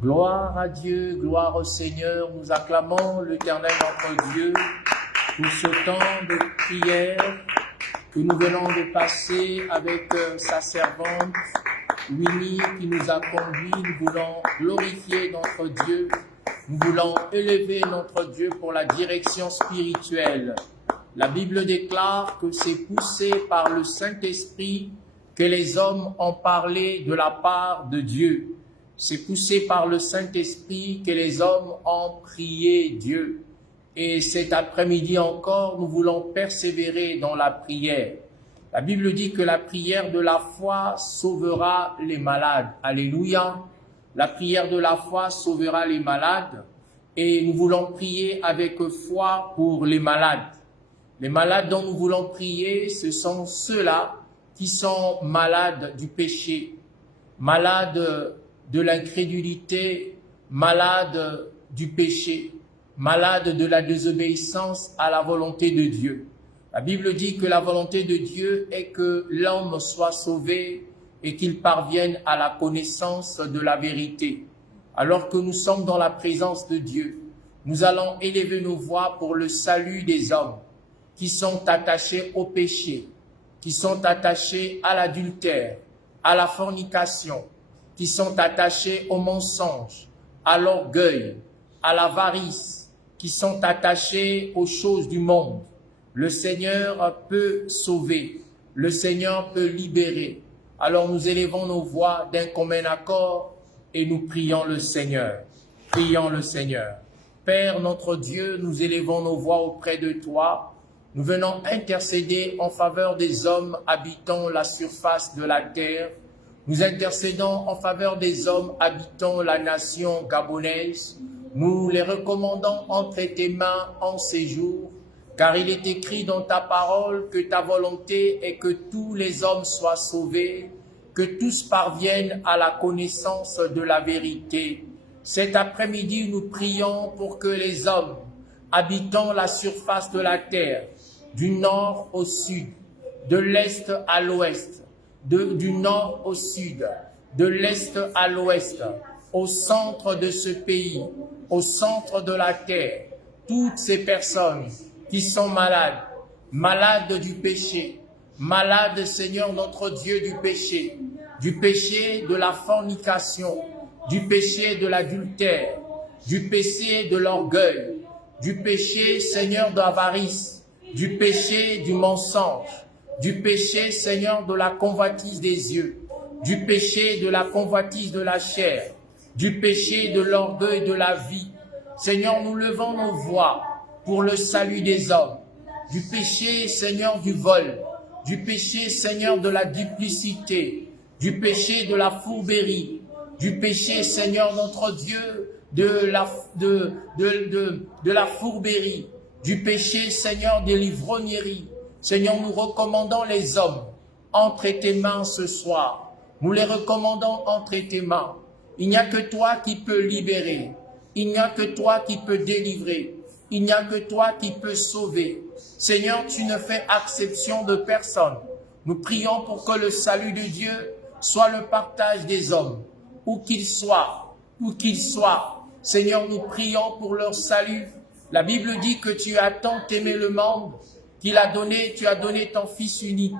Gloire à Dieu, gloire au Seigneur, nous acclamons l'Éternel notre Dieu pour ce temps de prière que nous venons de passer avec sa servante Winnie qui nous a conduits. Nous voulons glorifier notre Dieu, nous voulons élever notre Dieu pour la direction spirituelle. La Bible déclare que c'est poussé par le Saint-Esprit que les hommes ont parlé de la part de Dieu. C'est poussé par le Saint-Esprit que les hommes ont prié Dieu. Et cet après-midi encore, nous voulons persévérer dans la prière. La Bible dit que la prière de la foi sauvera les malades. Alléluia. La prière de la foi sauvera les malades. Et nous voulons prier avec foi pour les malades. Les malades dont nous voulons prier, ce sont ceux-là qui sont malades du péché, malades de l'incrédulité, malades du péché, malades de la désobéissance à la volonté de Dieu. La Bible dit que la volonté de Dieu est que l'homme soit sauvé et qu'il parvienne à la connaissance de la vérité. Alors que nous sommes dans la présence de Dieu, nous allons élever nos voix pour le salut des hommes qui sont attachés au péché, qui sont attachés à l'adultère, à la fornication, qui sont attachés au mensonge, à l'orgueil, à l'avarice, qui sont attachés aux choses du monde. Le Seigneur peut sauver, le Seigneur peut libérer. Alors nous élevons nos voix d'un commun accord et nous prions le Seigneur. Prions le Seigneur. Père notre Dieu, nous élevons nos voix auprès de toi. Nous venons intercéder en faveur des hommes habitant la surface de la terre. Nous intercédons en faveur des hommes habitant la nation gabonaise. Nous les recommandons entre tes mains en ces jours, car il est écrit dans ta parole que ta volonté est que tous les hommes soient sauvés, que tous parviennent à la connaissance de la vérité. Cet après-midi, nous prions pour que les hommes habitant la surface de la terre, du nord au sud, de l'est à l'ouest, du nord au sud, de l'est à l'ouest, au centre de ce pays, au centre de la terre, toutes ces personnes qui sont malades, malades du péché, malades, Seigneur notre Dieu, du péché de la fornication, du péché de l'adultère, du péché de l'orgueil, du péché, Seigneur, de l'avarice, du péché du mensonge, du péché, Seigneur, de la convoitise des yeux, du péché de la convoitise de la chair, du péché de l'orgueil de la vie. Seigneur, nous levons nos voix pour le salut des hommes, du péché, Seigneur, du vol, du péché, Seigneur, de la duplicité, du péché de la fourberie, du péché, Seigneur, notre Dieu, de la fourberie, du péché, Seigneur, de l'ivrognerie. Seigneur, nous recommandons les hommes entre tes mains ce soir. Nous les recommandons entre tes mains. Il n'y a que toi qui peux libérer. Il n'y a que toi qui peux délivrer. Il n'y a que toi qui peux sauver. Seigneur, tu ne fais exception de personne. Nous prions pour que le salut de Dieu soit le partage des hommes, où qu'ils soient, où qu'ils soient. Seigneur, nous prions pour leur salut. La Bible dit que tu as tant aimé le monde qu'il a donné, tu as donné ton Fils unique,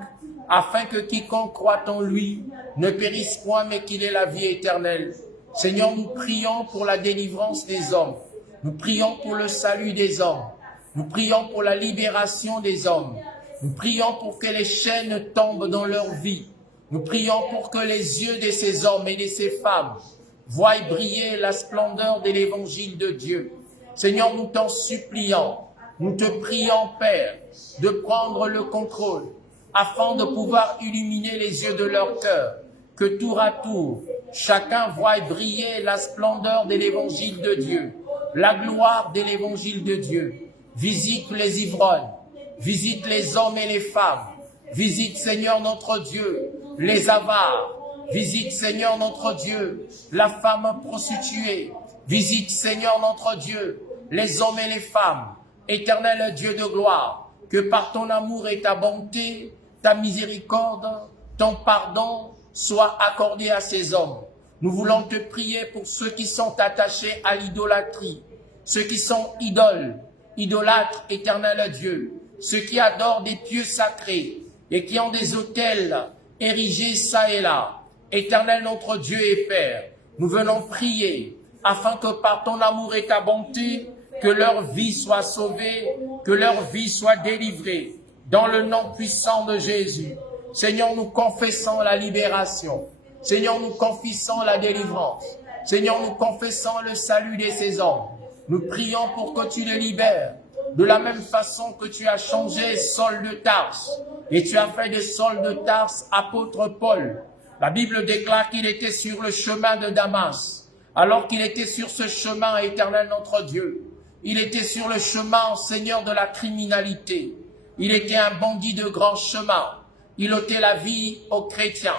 afin que quiconque croit en lui ne périsse point, mais qu'il ait la vie éternelle. Seigneur, nous prions pour la délivrance des hommes. Nous prions pour le salut des hommes. Nous prions pour la libération des hommes. Nous prions pour que les chaînes tombent dans leur vie. Nous prions pour que les yeux de ces hommes et de ces femmes voient briller la splendeur de l'évangile de Dieu. Seigneur, nous t'en supplions, nous te prions, Père, de prendre le contrôle afin de pouvoir illuminer les yeux de leur cœur, que tour à tour, chacun voie briller la splendeur de l'évangile de Dieu, la gloire de l'évangile de Dieu. Visite les ivrognes, visite les hommes et les femmes, visite, Seigneur notre Dieu, les avares, visite, Seigneur notre Dieu, la femme prostituée, visite, Seigneur notre Dieu, les hommes et les femmes. Éternel Dieu de gloire, que par ton amour et ta bonté, ta miséricorde, ton pardon soit accordé à ces hommes. Nous voulons te prier pour ceux qui sont attachés à l'idolâtrie, ceux qui sont idolâtres, éternel Dieu, ceux qui adorent des pieux sacrés et qui ont des autels érigés çà et là. Éternel notre Dieu et Père, nous venons prier afin que par ton amour et ta bonté, que leur vie soit sauvée, que leur vie soit délivrée, dans le nom puissant de Jésus. Seigneur, nous confessons la libération. Seigneur, nous confessons la délivrance. Seigneur, nous confessons le salut de ces hommes. Nous prions pour que tu les libères, de la même façon que tu as changé Saul de Tarse, et tu as fait de Saul de Tarse apôtre Paul. La Bible déclare qu'il était sur le chemin de Damas. Alors qu'il était sur ce chemin, éternel notre Dieu, il était sur le chemin, Seigneur, de la criminalité. Il était un bandit de grand chemin. Il ôtait la vie aux chrétiens.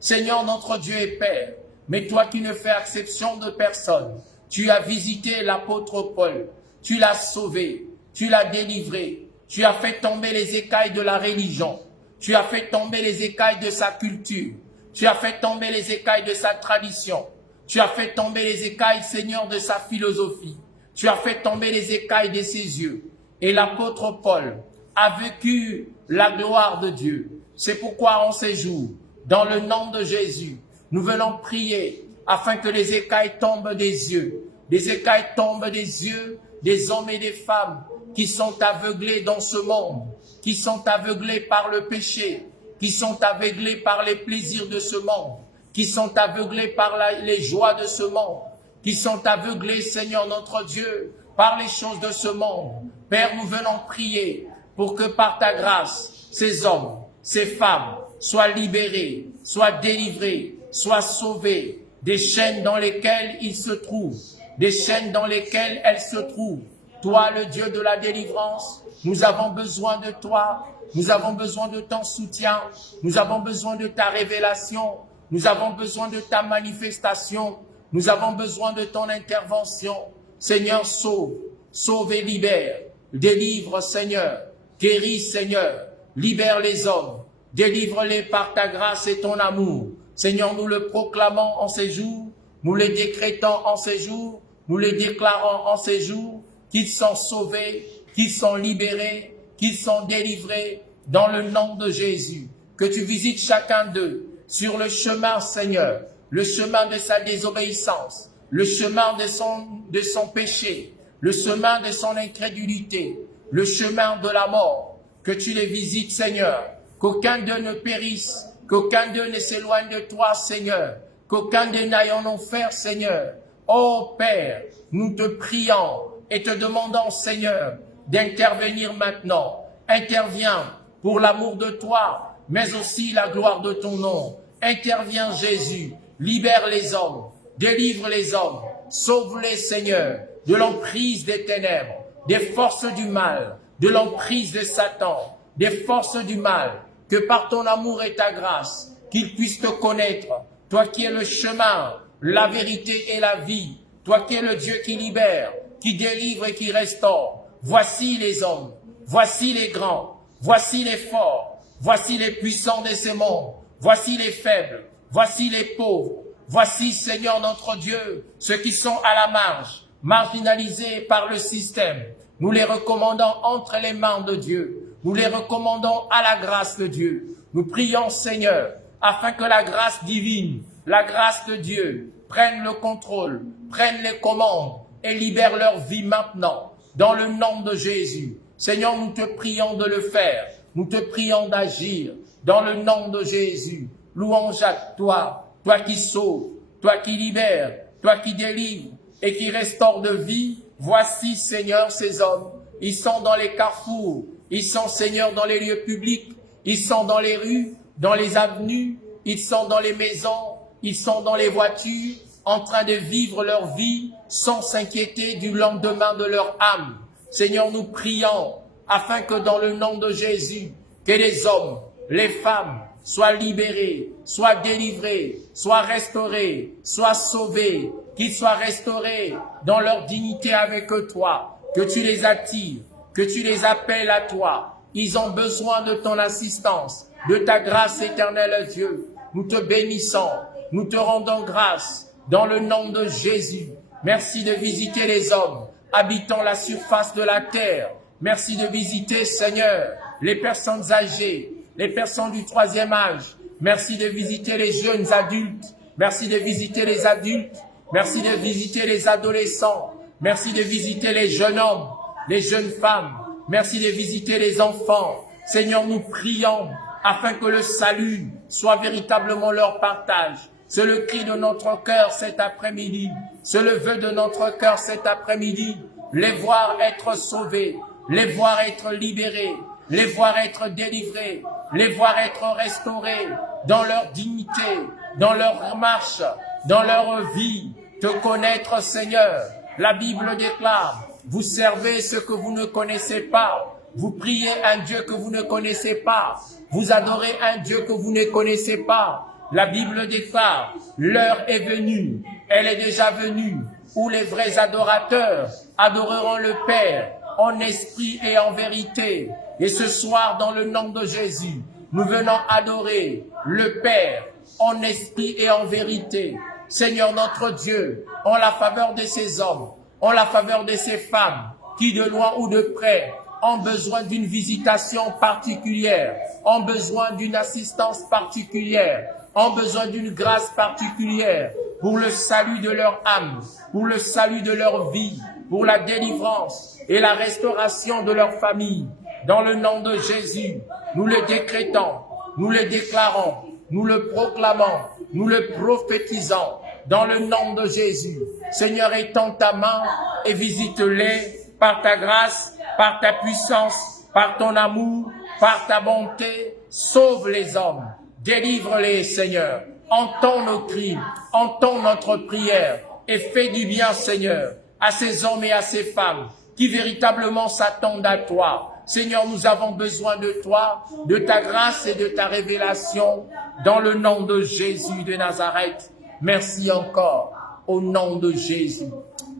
Seigneur, notre Dieu et Père, mais toi qui ne fais exception de personne, tu as visité l'apôtre Paul, tu l'as sauvé, tu l'as délivré, tu as fait tomber les écailles de la religion, tu as fait tomber les écailles de sa culture, tu as fait tomber les écailles de sa tradition, tu as fait tomber les écailles, Seigneur, de sa philosophie, tu as fait tomber les écailles de ses yeux. Et l'apôtre Paul a vécu la gloire de Dieu. C'est pourquoi en ces jours, dans le nom de Jésus, nous venons prier afin que les écailles tombent des yeux. Les écailles tombent des yeux des hommes et des femmes qui sont aveuglés dans ce monde, qui sont aveuglés par le péché, qui sont aveuglés par les plaisirs de ce monde, qui sont aveuglés par les joies de ce monde, qui sont aveuglés, Seigneur notre Dieu, par les choses de ce monde. Père, nous venons prier pour que par ta grâce, ces hommes, ces femmes soient libérés, soient délivrés, soient sauvés des chaînes dans lesquelles ils se trouvent, des chaînes dans lesquelles elles se trouvent. Toi, le Dieu de la délivrance, nous avons besoin de toi, nous avons besoin de ton soutien, nous avons besoin de ta révélation, nous avons besoin de ta manifestation, nous avons besoin de ton intervention. Seigneur, sauve, sauve et libère, délivre, Seigneur, guéris, Seigneur, libère les hommes, délivre-les par ta grâce et ton amour. Seigneur, nous le proclamons en ces jours, nous les décrétons en ces jours, nous les déclarons en ces jours, qu'ils sont sauvés, qu'ils sont libérés, qu'ils sont délivrés dans le nom de Jésus. Que tu visites chacun d'eux sur le chemin, Seigneur, le chemin de sa désobéissance, le chemin de son péché, le chemin de son incrédulité, le chemin de la mort. Que tu les visites, Seigneur, qu'aucun d'eux ne périsse, qu'aucun d'eux ne s'éloigne de toi, Seigneur, qu'aucun d'eux n'aille en enfer, Seigneur. Ô Père, nous te prions et te demandons, Seigneur, d'intervenir maintenant. Interviens pour l'amour de toi, mais aussi la gloire de ton nom. Interviens, Jésus, libère les hommes, délivre les hommes, sauve-les, Seigneur, de l'emprise des ténèbres, des forces du mal, de l'emprise de Satan, des forces du mal, que par ton amour et ta grâce, qu'ils puissent te connaître, toi qui es le chemin, la vérité et la vie, toi qui es le Dieu qui libère, qui délivre et qui restaure. Voici les hommes, voici les grands, voici les forts, voici les puissants de ces mondes, voici les faibles, voici les pauvres, voici, Seigneur notre Dieu, ceux qui sont à la marge, marginalisés par le système. Nous les recommandons entre les mains de Dieu. Nous les recommandons à la grâce de Dieu. Nous prions, Seigneur, afin que la grâce divine, la grâce de Dieu, prenne le contrôle, prenne les commandes et libère leur vie maintenant, dans le nom de Jésus. Seigneur, nous te prions de le faire. Nous te prions d'agir dans le nom de Jésus. Louange à toi, toi qui sauves, toi qui libères, toi qui délivres et qui restaure de vie. Voici, Seigneur, ces hommes. Ils sont dans les carrefours. Ils sont, Seigneur, dans les lieux publics. Ils sont dans les rues, dans les avenues. Ils sont dans les maisons. Ils sont dans les voitures, en train de vivre leur vie sans s'inquiéter du lendemain de leur âme. Seigneur, nous prions afin que dans le nom de Jésus, que les hommes, les femmes soient libérés, soient délivrés, soient restaurés, soient sauvés, qu'ils soient restaurés dans leur dignité avec toi, que tu les attires, que tu les appelles à toi. Ils ont besoin de ton assistance, de ta grâce éternelle, Dieu. Nous te bénissons nous te rendons grâce dans le nom de Jésus. Merci de visiter les hommes habitant la surface de la terre. Merci de visiter, Seigneur, les personnes âgées, les personnes du 3e âge. Merci de visiter les jeunes adultes. Merci de visiter les adultes. Merci de visiter les adolescents. Merci de visiter les jeunes hommes, les jeunes femmes. Merci de visiter les enfants. Seigneur, nous prions afin que le salut soit véritablement leur partage. C'est le cri de notre cœur cet après-midi. C'est le vœu de notre cœur cet après-midi. Les voir être sauvés, les voir être libérés, les voir être délivrés, les voir être restaurés dans leur dignité, dans leur marche, dans leur vie. Te connaître, Seigneur. La Bible déclare, vous servez ce que vous ne connaissez pas. Vous priez un Dieu que vous ne connaissez pas. Vous adorez un Dieu que vous ne connaissez pas. La Bible déclare, l'heure est venue, elle est déjà venue, où les vrais adorateurs adoreront le Père en esprit et en vérité. Et ce soir, dans le nom de Jésus, nous venons adorer le Père en esprit et en vérité. Seigneur notre Dieu, en la faveur de ces hommes, en la faveur de ces femmes, qui de loin ou de près ont besoin d'une visitation particulière, ont besoin d'une assistance particulière, ont besoin d'une grâce particulière pour le salut de leur âme, pour le salut de leur vie, pour la délivrance et la restauration de leur famille. Dans le nom de Jésus, nous le décrétons, nous le déclarons, nous le proclamons, nous le prophétisons. Dans le nom de Jésus, Seigneur, étends ta main et visite-les par ta grâce, par ta puissance, par ton amour, par ta bonté. Sauve les hommes, délivre-les, Seigneur. Entends nos cris, entends notre prière et fais du bien, Seigneur, à ces hommes et à ces femmes qui véritablement s'attendent à toi. Seigneur, nous avons besoin de toi, de ta grâce et de ta révélation dans le nom de Jésus de Nazareth. Merci encore au nom de Jésus.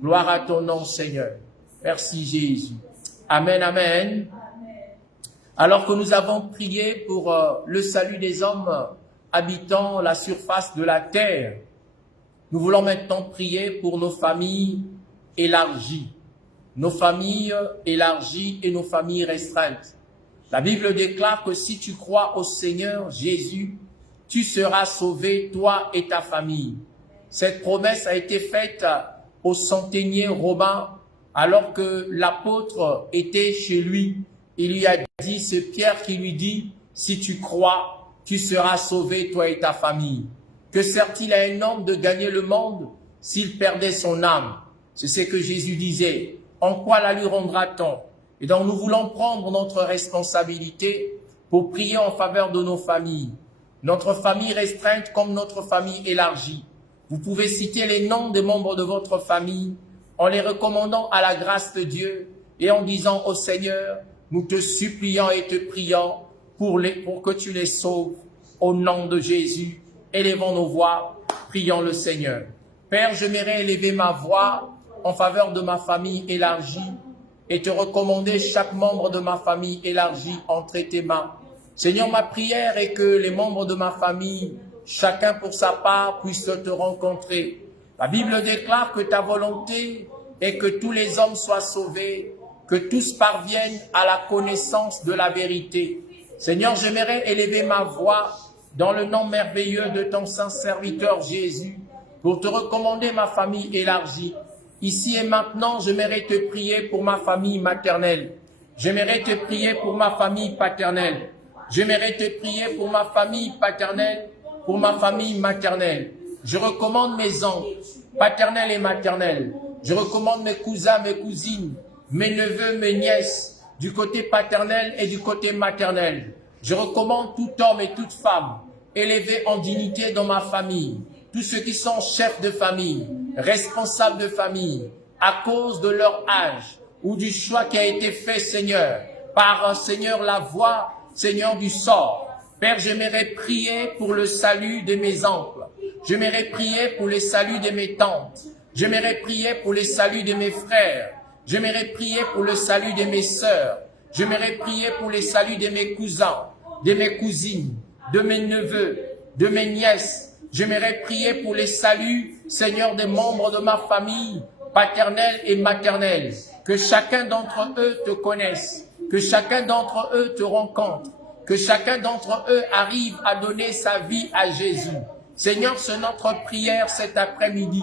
Gloire à ton nom, Seigneur. Merci Jésus. Amen, amen. Alors que nous avons prié pour le salut des hommes habitant la surface de la terre, nous voulons maintenant prier pour nos familles élargies. Nos familles élargies et nos familles restreintes. La Bible déclare que si tu crois au Seigneur Jésus, tu seras sauvé, toi et ta famille. Cette promesse a été faite au centenier Robin, alors que l'apôtre était chez lui. Il lui a dit, c'est Pierre qui lui dit, si tu crois, tu seras sauvé, toi et ta famille. Que sert-il à un homme de gagner le monde s'il perdait son âme? C'est ce que Jésus disait. En quoi la lui rendra-t-on? Et donc nous voulons prendre notre responsabilité pour prier en faveur de nos familles. Notre famille restreinte comme notre famille élargie. Vous pouvez citer les noms des membres de votre famille en les recommandant à la grâce de Dieu et en disant au Seigneur, nous te supplions et te prions pour que tu les sauves au nom de Jésus. Élevons nos voix, prions le Seigneur. Père, j'aimerais élever ma voix en faveur de ma famille élargie et te recommander chaque membre de ma famille élargie entre tes mains. Seigneur, ma prière est que les membres de ma famille, chacun pour sa part, puissent te rencontrer. La Bible déclare que ta volonté est que tous les hommes soient sauvés, que tous parviennent à la connaissance de la vérité. Seigneur, j'aimerais élever ma voix dans le nom merveilleux de ton saint serviteur Jésus pour te recommander ma famille élargie. Ici et maintenant, j'aimerais te prier pour ma famille maternelle. J'aimerais te prier pour ma famille paternelle. J'aimerais te prier pour ma famille paternelle, pour ma famille maternelle. Je recommande mes oncles, paternels et maternels. Je recommande mes cousins, mes cousines, mes neveux, mes nièces, du côté paternel et du côté maternel. Je recommande tout homme et toute femme élevés en dignité dans ma famille. Tous ceux qui sont chefs de famille, responsables de famille, à cause de leur âge ou du choix qui a été fait, Seigneur, par, Seigneur, la voie, Seigneur, du sort. Père, j'aimerais prier pour le salut de mes oncles. J'aimerais prier pour le salut de mes tantes. J'aimerais prier pour le salut de mes frères. J'aimerais prier pour le salut de mes sœurs. J'aimerais prier pour le salut de mes cousins, de mes cousines, de mes neveux, de mes nièces. J'aimerais prier pour les saluts, Seigneur, des membres de ma famille, paternelle et maternelle. Que chacun d'entre eux te connaisse, que chacun d'entre eux te rencontre, que chacun d'entre eux arrive à donner sa vie à Jésus. Seigneur, c'est notre prière cet après-midi,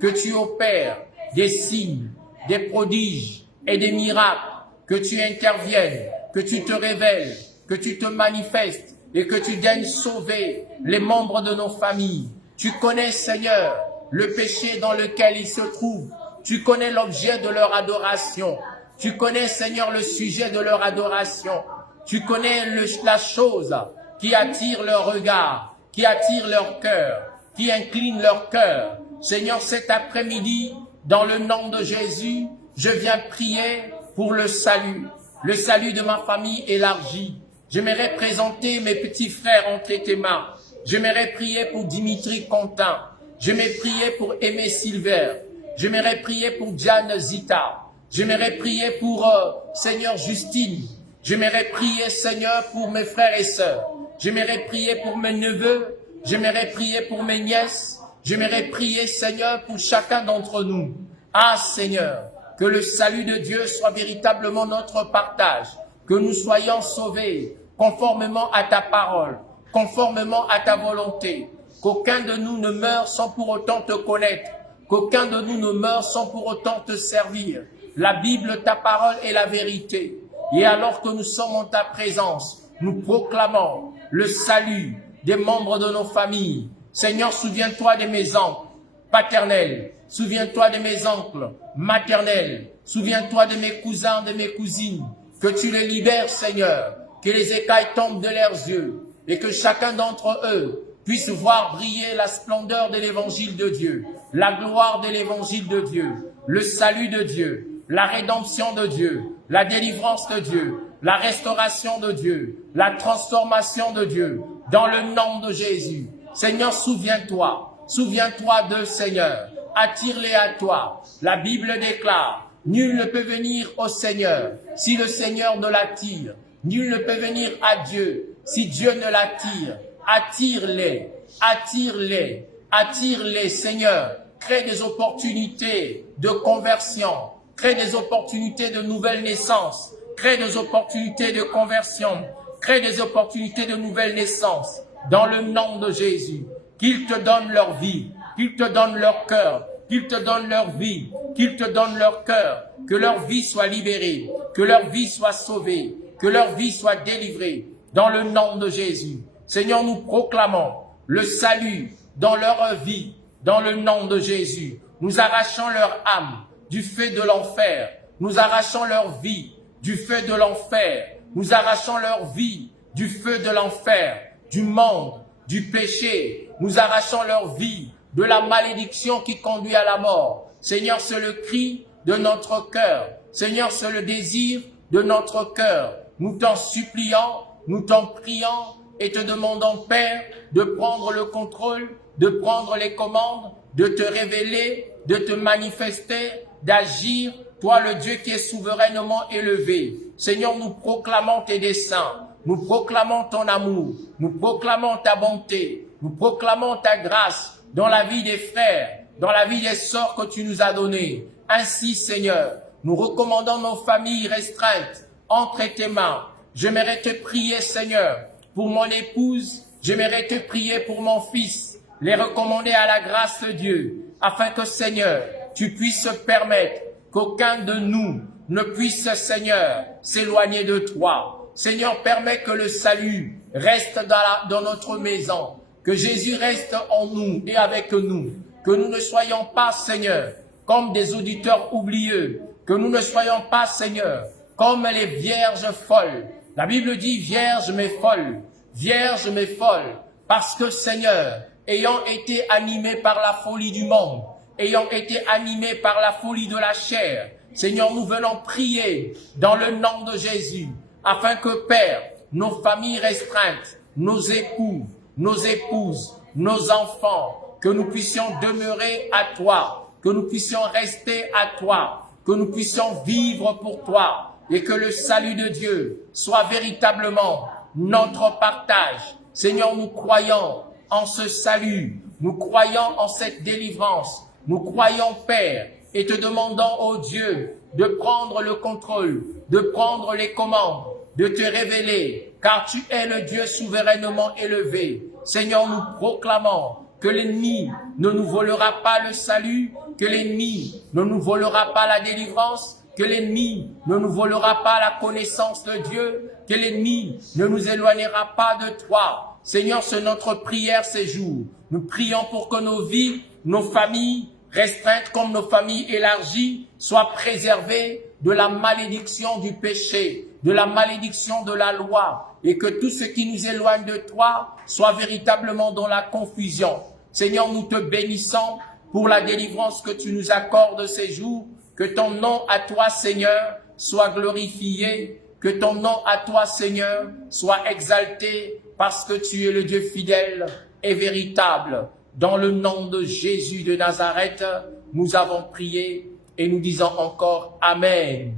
que tu opères des signes, des prodiges et des miracles, que tu interviennes, que tu te révèles, que tu te manifestes et que tu daignes sauver les membres de nos familles. Tu connais, Seigneur, le péché dans lequel ils se trouvent. Tu connais l'objet de leur adoration. Tu connais, Seigneur, le sujet de leur adoration. Tu connais la chose qui attire leur regard, qui attire leur cœur, qui incline leur cœur. Seigneur, cet après-midi, dans le nom de Jésus, je viens prier pour le salut de ma famille élargie. J'aimerais présenter mes petits frères entre tes mains. J'aimerais prier pour Dimitri Contin. J'aimerais prier pour Aimé Silver. J'aimerais prier pour Diane Zita. J'aimerais prier pour Seigneur Justine. J'aimerais prier, Seigneur, pour mes frères et sœurs. J'aimerais prier pour mes neveux. J'aimerais prier pour mes nièces. J'aimerais prier, Seigneur, pour chacun d'entre nous. Ah, Seigneur, que le salut de Dieu soit véritablement notre partage. Que nous soyons sauvés conformément à ta parole, conformément à ta volonté. Qu'aucun de nous ne meure sans pour autant te connaître. Qu'aucun de nous ne meure sans pour autant te servir. La Bible, ta parole est la vérité. Et alors que nous sommes en ta présence, nous proclamons le salut des membres de nos familles. Seigneur, souviens-toi de mes oncles paternels. Souviens-toi de mes oncles maternels. Souviens-toi de mes cousins, de mes cousines. Que tu les libères, Seigneur. Que les écailles tombent de leurs yeux. Et que chacun d'entre eux puisse voir briller la splendeur de l'évangile de Dieu. La gloire de l'évangile de Dieu. Le salut de Dieu. La rédemption de Dieu. La délivrance de Dieu. La restauration de Dieu. La transformation de Dieu. Dans le nom de Jésus. Seigneur, souviens-toi. Souviens-toi d'eux, Seigneur. Attire-les à toi. La Bible déclare, nul ne peut venir au Seigneur si le Seigneur ne l'attire. Nul ne peut venir à Dieu si Dieu ne l'attire. Attire-les, attire-les, attire-les, Seigneur. Crée des opportunités de conversion. Crée des opportunités de nouvelle naissance. Crée des opportunités de conversion. Crée des opportunités de nouvelle naissance. Dans le nom de Jésus. Qu'ils te donnent leur vie. Qu'ils te donnent leur cœur. Qu'ils te donnent leur vie. Qu'ils te donnent leur cœur. Que leur vie soit libérée. Que leur vie soit sauvée. Que leur vie soit délivrée. Dans le nom de Jésus. Seigneur, nous proclamons le salut dans leur vie. Dans le nom de Jésus. Nous arrachons leur âme du feu de l'enfer. Nous arrachons leur vie du feu de l'enfer. Nous arrachons leur vie du feu de l'enfer, du monde, du péché. Nous arrachons leur vie de la malédiction qui conduit à la mort. Seigneur, c'est le cri de notre cœur. Seigneur, c'est le désir de notre cœur. Nous t'en supplions, nous t'en prions et te demandons, Père, de prendre le contrôle, de prendre les commandes, de te révéler, de te manifester, d'agir, toi le Dieu qui est souverainement élevé. Seigneur, nous proclamons tes desseins, nous proclamons ton amour, nous proclamons ta bonté, nous proclamons ta grâce dans la vie des frères, dans la vie des sœurs que tu nous as données. Ainsi, Seigneur, nous recommandons nos familles restreintes entre tes mains. J'aimerais te prier, Seigneur, pour mon épouse, j'aimerais te prier pour mon fils, les recommander à la grâce de Dieu, afin que, Seigneur, tu puisses permettre qu'aucun de nous ne puisse, Seigneur, s'éloigner de toi. Seigneur, permets que le salut reste dans notre maison, que Jésus reste en nous et avec nous, que nous ne soyons pas, Seigneur, comme des auditeurs oublieux, que nous ne soyons pas, Seigneur, comme les vierges folles. La Bible dit vierge mais folle, vierge mais folle, parce que, Seigneur, ayant été animés par la folie du monde, ayant été animés par la folie de la chair, Seigneur, nous venons prier dans le nom de Jésus, afin que, Père, nos familles restreintes, nos époux, nos épouses, nos enfants, que nous puissions demeurer à toi, que nous puissions rester à toi, que nous puissions vivre pour toi, et que le salut de Dieu soit véritablement notre partage. Seigneur, nous croyons en ce salut Nous croyons en cette délivrance. Nous croyons, Père, et te demandons, ô Dieu, de prendre le contrôle, de prendre les commandes, de te révéler, car tu es le Dieu souverainement élevé. Seigneur, nous proclamons que l'ennemi ne nous volera pas le salut, que l'ennemi ne nous volera pas la délivrance, que l'ennemi ne nous volera pas la connaissance de Dieu, que l'ennemi ne nous éloignera pas de toi. Seigneur, c'est notre prière ces jours. Nous prions pour que nos vies, nos familles, restreintes comme nos familles élargies, soient préservées de la malédiction du péché, de la malédiction de la loi, et que tout ce qui nous éloigne de toi soit véritablement dans la confusion. Seigneur, nous te bénissons pour la délivrance que tu nous accordes ces jours. Que ton nom à toi, Seigneur, soit glorifié. Que ton nom à toi, Seigneur, soit exalté parce que tu es le Dieu fidèle et véritable. Dans le nom de Jésus de Nazareth, nous avons prié et nous disons encore Amen.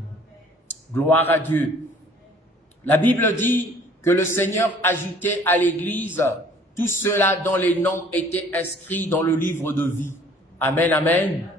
Gloire à Dieu. La Bible dit que le Seigneur ajoutait à l'Église tout cela dont les noms étaient inscrits dans le livre de vie. Amen, amen.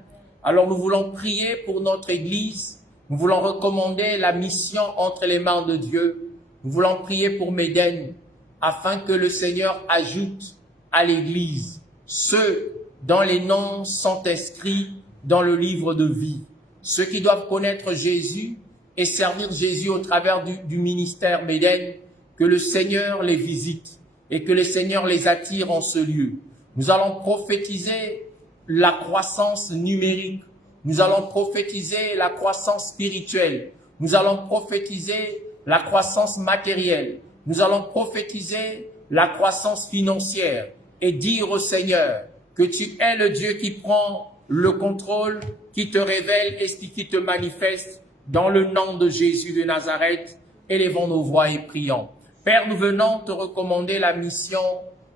Alors nous voulons prier pour notre Église. Nous voulons recommander la mission entre les mains de Dieu. Nous voulons prier pour Médène afin que le Seigneur ajoute à l'Église ceux dont les noms sont inscrits dans le livre de vie. Ceux qui doivent connaître Jésus et servir Jésus au travers du ministère Médène, que le Seigneur les visite et que le Seigneur les attire en ce lieu. Nous allons prophétiser la croissance numérique. Nous allons prophétiser la croissance spirituelle. Nous allons prophétiser la croissance matérielle. Nous allons prophétiser la croissance financière et dire au Seigneur que tu es le Dieu qui prend le contrôle, qui te révèle et qui te manifeste dans le nom de Jésus de Nazareth. Élevons nos voix et prions. Père, nous venons te recommander la mission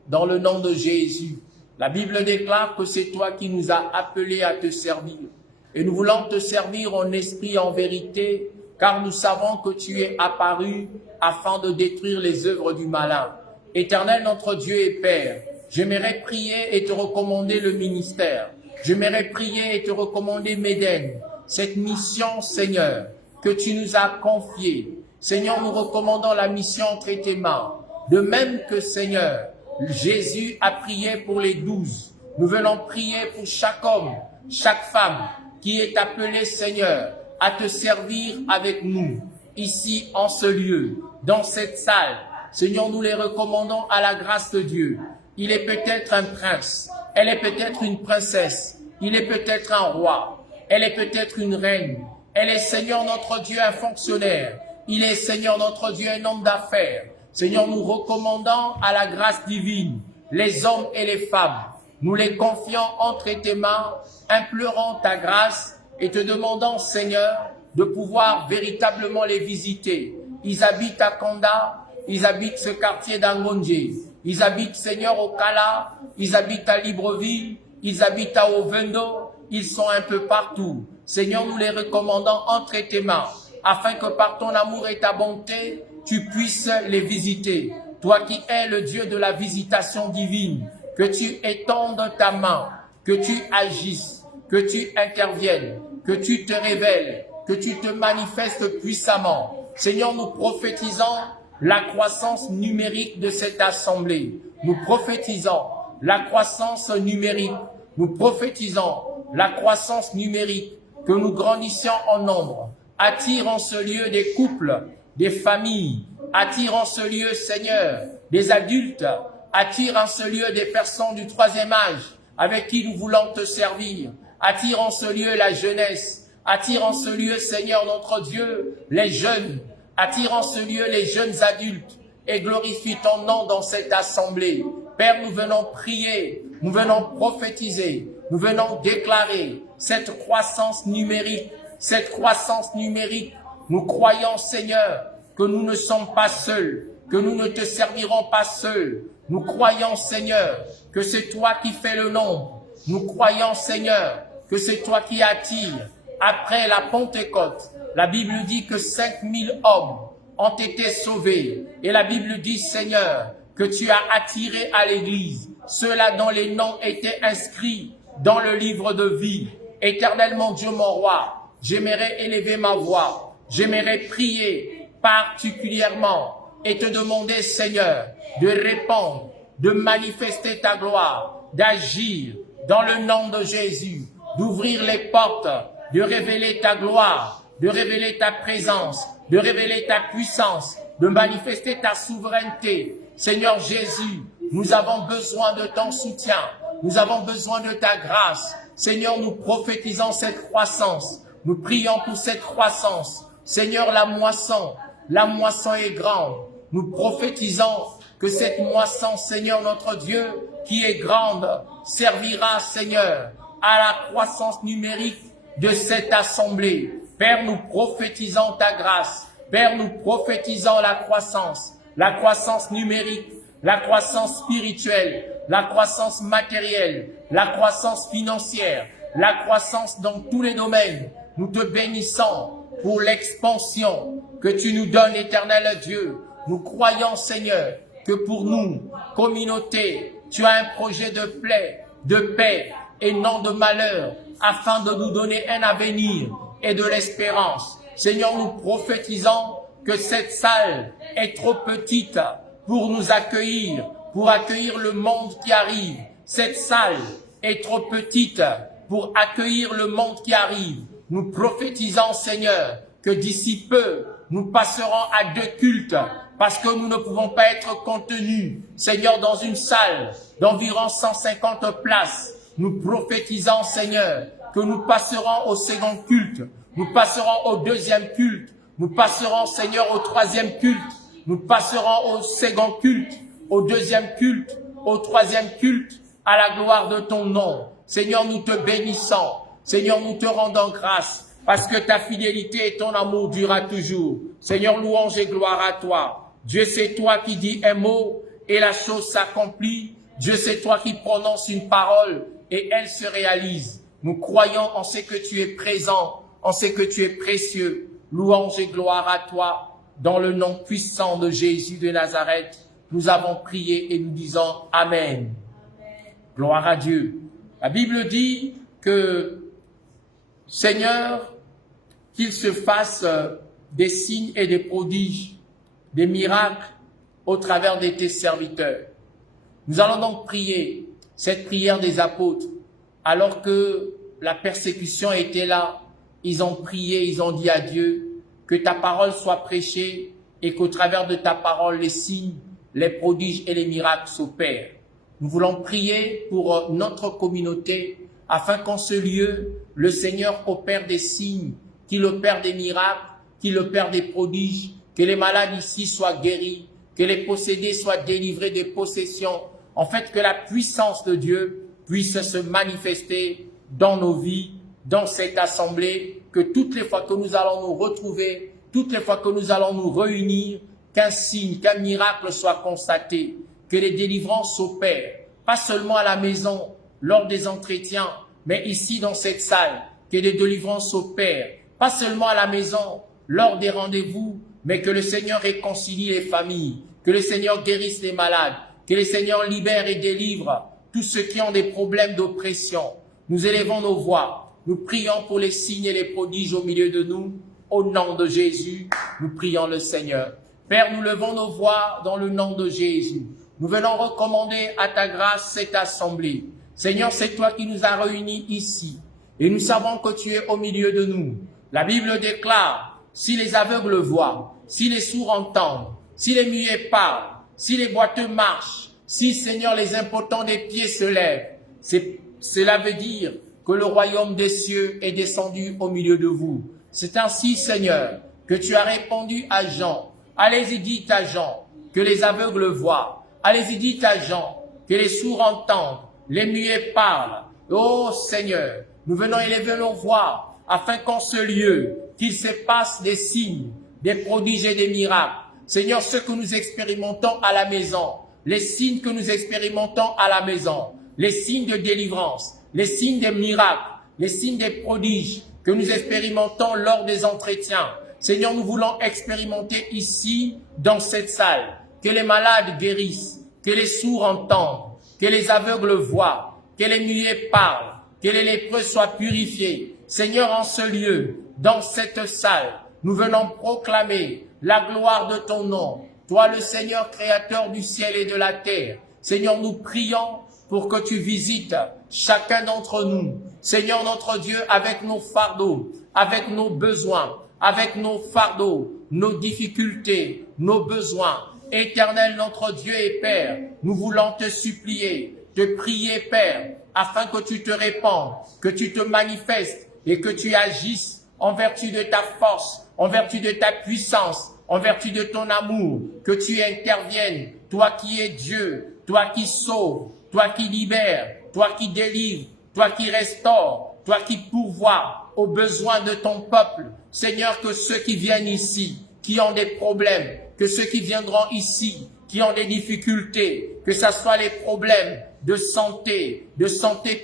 dans le nom de Jésus. La Bible déclare que c'est toi qui nous as appelés à te servir. Et nous voulons te servir en esprit et en vérité, car nous savons que tu es apparu afin de détruire les œuvres du malin. Éternel notre Dieu et Père, j'aimerais prier et te recommander le ministère. J'aimerais prier et te recommander Médène, cette mission, Seigneur, que tu nous as confiée. Seigneur, nous recommandons la mission entre tes mains. De même que, Seigneur, Jésus a prié pour les 12. Nous venons prier pour chaque homme, chaque femme qui est appelé, Seigneur, à te servir avec nous, ici en ce lieu, dans cette salle. Seigneur, nous les recommandons à la grâce de Dieu. Il est peut-être un prince, elle est peut-être une princesse, il est peut-être un roi, elle est peut-être une reine, elle est, Seigneur notre Dieu, un fonctionnaire, il est, Seigneur notre Dieu, un homme d'affaires. Seigneur, nous recommandons à la grâce divine les hommes et les femmes. Nous les confions entre tes mains, implorant ta grâce et te demandant, Seigneur, de pouvoir véritablement les visiter. Ils habitent à Kanda, ils habitent ce quartier d'Angonje, ils habitent, Seigneur, au Kala, ils habitent à Libreville, ils habitent à Ovendo, ils sont un peu partout. Seigneur, nous les recommandons entre tes mains, afin que par ton amour et ta bonté, tu puisses les visiter. Toi qui es le Dieu de la visitation divine, que tu étendes ta main, que tu agisses, que tu interviennes, que tu te révèles, que tu te manifestes puissamment. Seigneur, nous prophétisons la croissance numérique de cette assemblée. Nous prophétisons la croissance numérique. Nous prophétisons la croissance numérique, que nous grandissions en nombre. Attire en ce lieu des couples, des familles. Attire en ce lieu, Seigneur, des adultes. Attire en ce lieu des personnes du 3e âge avec qui nous voulons te servir. Attire en ce lieu la jeunesse. Attire en ce lieu, Seigneur notre Dieu, les jeunes. Attire en ce lieu les jeunes adultes et glorifie ton nom dans cette assemblée. Père, nous venons prier, nous venons prophétiser, nous venons déclarer cette croissance numérique, cette croissance numérique. Nous croyons, Seigneur, que nous ne sommes pas seuls, que nous ne te servirons pas seuls. Nous croyons, Seigneur, que c'est toi qui fais le nombre. Nous croyons, Seigneur, que c'est toi qui attires. Après la Pentecôte, la Bible dit que 5000 hommes ont été sauvés. Et la Bible dit, Seigneur, que tu as attiré à l'Église ceux-là dont les noms étaient inscrits dans le livre de vie. Éternel mon Dieu, mon roi, j'aimerais élever ma voix, j'aimerais prier particulièrement et te demander, Seigneur, de répondre, de manifester ta gloire, d'agir dans le nom de Jésus, d'ouvrir les portes, de révéler ta gloire, de révéler ta présence, de révéler ta puissance, de manifester ta souveraineté. Seigneur Jésus, nous avons besoin de ton soutien, nous avons besoin de ta grâce. Seigneur, nous prophétisons cette croissance, nous prions pour cette croissance. Seigneur, la moisson est grande. Nous prophétisons que cette moisson, Seigneur notre Dieu, qui est grande, servira, Seigneur, à la croissance numérique de cette assemblée. Père, nous prophétisons ta grâce. Père, nous prophétisons la croissance numérique, la croissance spirituelle, la croissance matérielle, la croissance financière, la croissance dans tous les domaines. Nous te bénissons pour l'expansion que tu nous donnes, éternel Dieu. Nous croyons, Seigneur, que pour nous, communauté, tu as un projet de paix et non de malheur, afin de nous donner un avenir et de l'espérance. Seigneur, nous prophétisons que cette salle est trop petite pour nous accueillir, pour accueillir le monde qui arrive. Cette salle est trop petite pour accueillir le monde qui arrive. Nous prophétisons, Seigneur, que d'ici peu, nous passerons à 2 cultes, parce que nous ne pouvons pas être contenus, Seigneur, dans une salle d'environ 150 places. Nous prophétisons, Seigneur, que nous passerons au second culte, nous passerons au 2e culte, nous passerons, Seigneur, au 3e culte, nous passerons au second culte, au 2e culte, au 3e culte, à la gloire de ton nom. Seigneur, nous te bénissons. Seigneur, nous te rendons grâce, parce que ta fidélité et ton amour durera toujours. Seigneur, louange et gloire à toi. Dieu, c'est toi qui dis un mot et la chose s'accomplit. Dieu, c'est toi qui prononces une parole et elle se réalise. Nous croyons en ce que tu es présent, en ce que tu es précieux. Louange et gloire à toi. Dans le nom puissant de Jésus de Nazareth, nous avons prié et nous disons Amen. Gloire à Dieu. La Bible dit que, Seigneur, qu'il se fasse des signes et des prodiges, des miracles au travers de tes serviteurs. Nous allons donc prier cette prière des apôtres. Alors que la persécution était là, ils ont prié, ils ont dit à Dieu que ta parole soit prêchée et qu'au travers de ta parole, les signes, les prodiges et les miracles s'opèrent. Nous voulons prier pour notre communauté afin qu'en ce lieu, le Seigneur opère des signes, qu'il opère des miracles, qu'il opère des prodiges, que les malades ici soient guéris, que les possédés soient délivrés des possessions. En fait, que la puissance de Dieu puisse se manifester dans nos vies, dans cette assemblée, que toutes les fois que nous allons nous retrouver, toutes les fois que nous allons nous réunir, qu'un signe, qu'un miracle soit constaté, que les délivrances s'opèrent, pas seulement à la maison, lors des entretiens, mais ici dans cette salle, que les délivrances s'opèrent, pas seulement à la maison, lors des rendez-vous, mais que le Seigneur réconcilie les familles, que le Seigneur guérisse les malades, que le Seigneur libère et délivre tous ceux qui ont des problèmes d'oppression. Nous élevons nos voix, nous prions pour les signes et les prodiges au milieu de nous. Au nom de Jésus, nous prions le Seigneur. Père, nous levons nos voix dans le nom de Jésus. Nous venons recommander à ta grâce cette assemblée. Seigneur, c'est toi qui nous as réunis ici. Et nous savons que tu es au milieu de nous. La Bible déclare, si les aveugles voient, si les sourds entendent, si les muets parlent, si les boiteux marchent, si, Seigneur, les impotents des pieds se lèvent, cela veut dire que le royaume des cieux est descendu au milieu de vous. C'est ainsi, Seigneur, que tu as répondu à Jean. Allez-y, dites à Jean que les aveugles voient. Allez-y, dites à Jean que les sourds entendent, les muets parlent. Oh Seigneur, nous venons élever nos voix afin qu'en ce lieu, qu'il se passe des signes, des prodiges et des miracles. Seigneur, ce que nous expérimentons à la maison, les signes que nous expérimentons à la maison, les signes de délivrance, les signes des miracles, les signes des prodiges que nous expérimentons lors des entretiens. Seigneur, nous voulons expérimenter ici, dans cette salle, que les malades guérissent, que les sourds entendent, que les aveugles voient, que les muets parlent, que les lépreux soient purifiés. Seigneur, en ce lieu, dans cette salle, nous venons proclamer la gloire de ton nom. Toi, le Seigneur créateur du ciel et de la terre. Seigneur, nous prions pour que tu visites chacun d'entre nous. Seigneur notre Dieu, avec nos fardeaux, avec nos besoins, avec nos fardeaux, nos difficultés, nos besoins. Éternel notre Dieu et Père, nous voulons te supplier, te prier, Père, afin que tu te répandes, que tu te manifestes et que tu agisses en vertu de ta force, en vertu de ta puissance, en vertu de ton amour, que tu interviennes, toi qui es Dieu, toi qui sauves, toi qui libères, toi qui délivres, toi qui restaures, toi qui pourvois aux besoins de ton peuple. Seigneur, que ceux qui viennent ici, qui ont des problèmes, que ceux qui viendront ici, qui ont des difficultés, que ce soit les problèmes de santé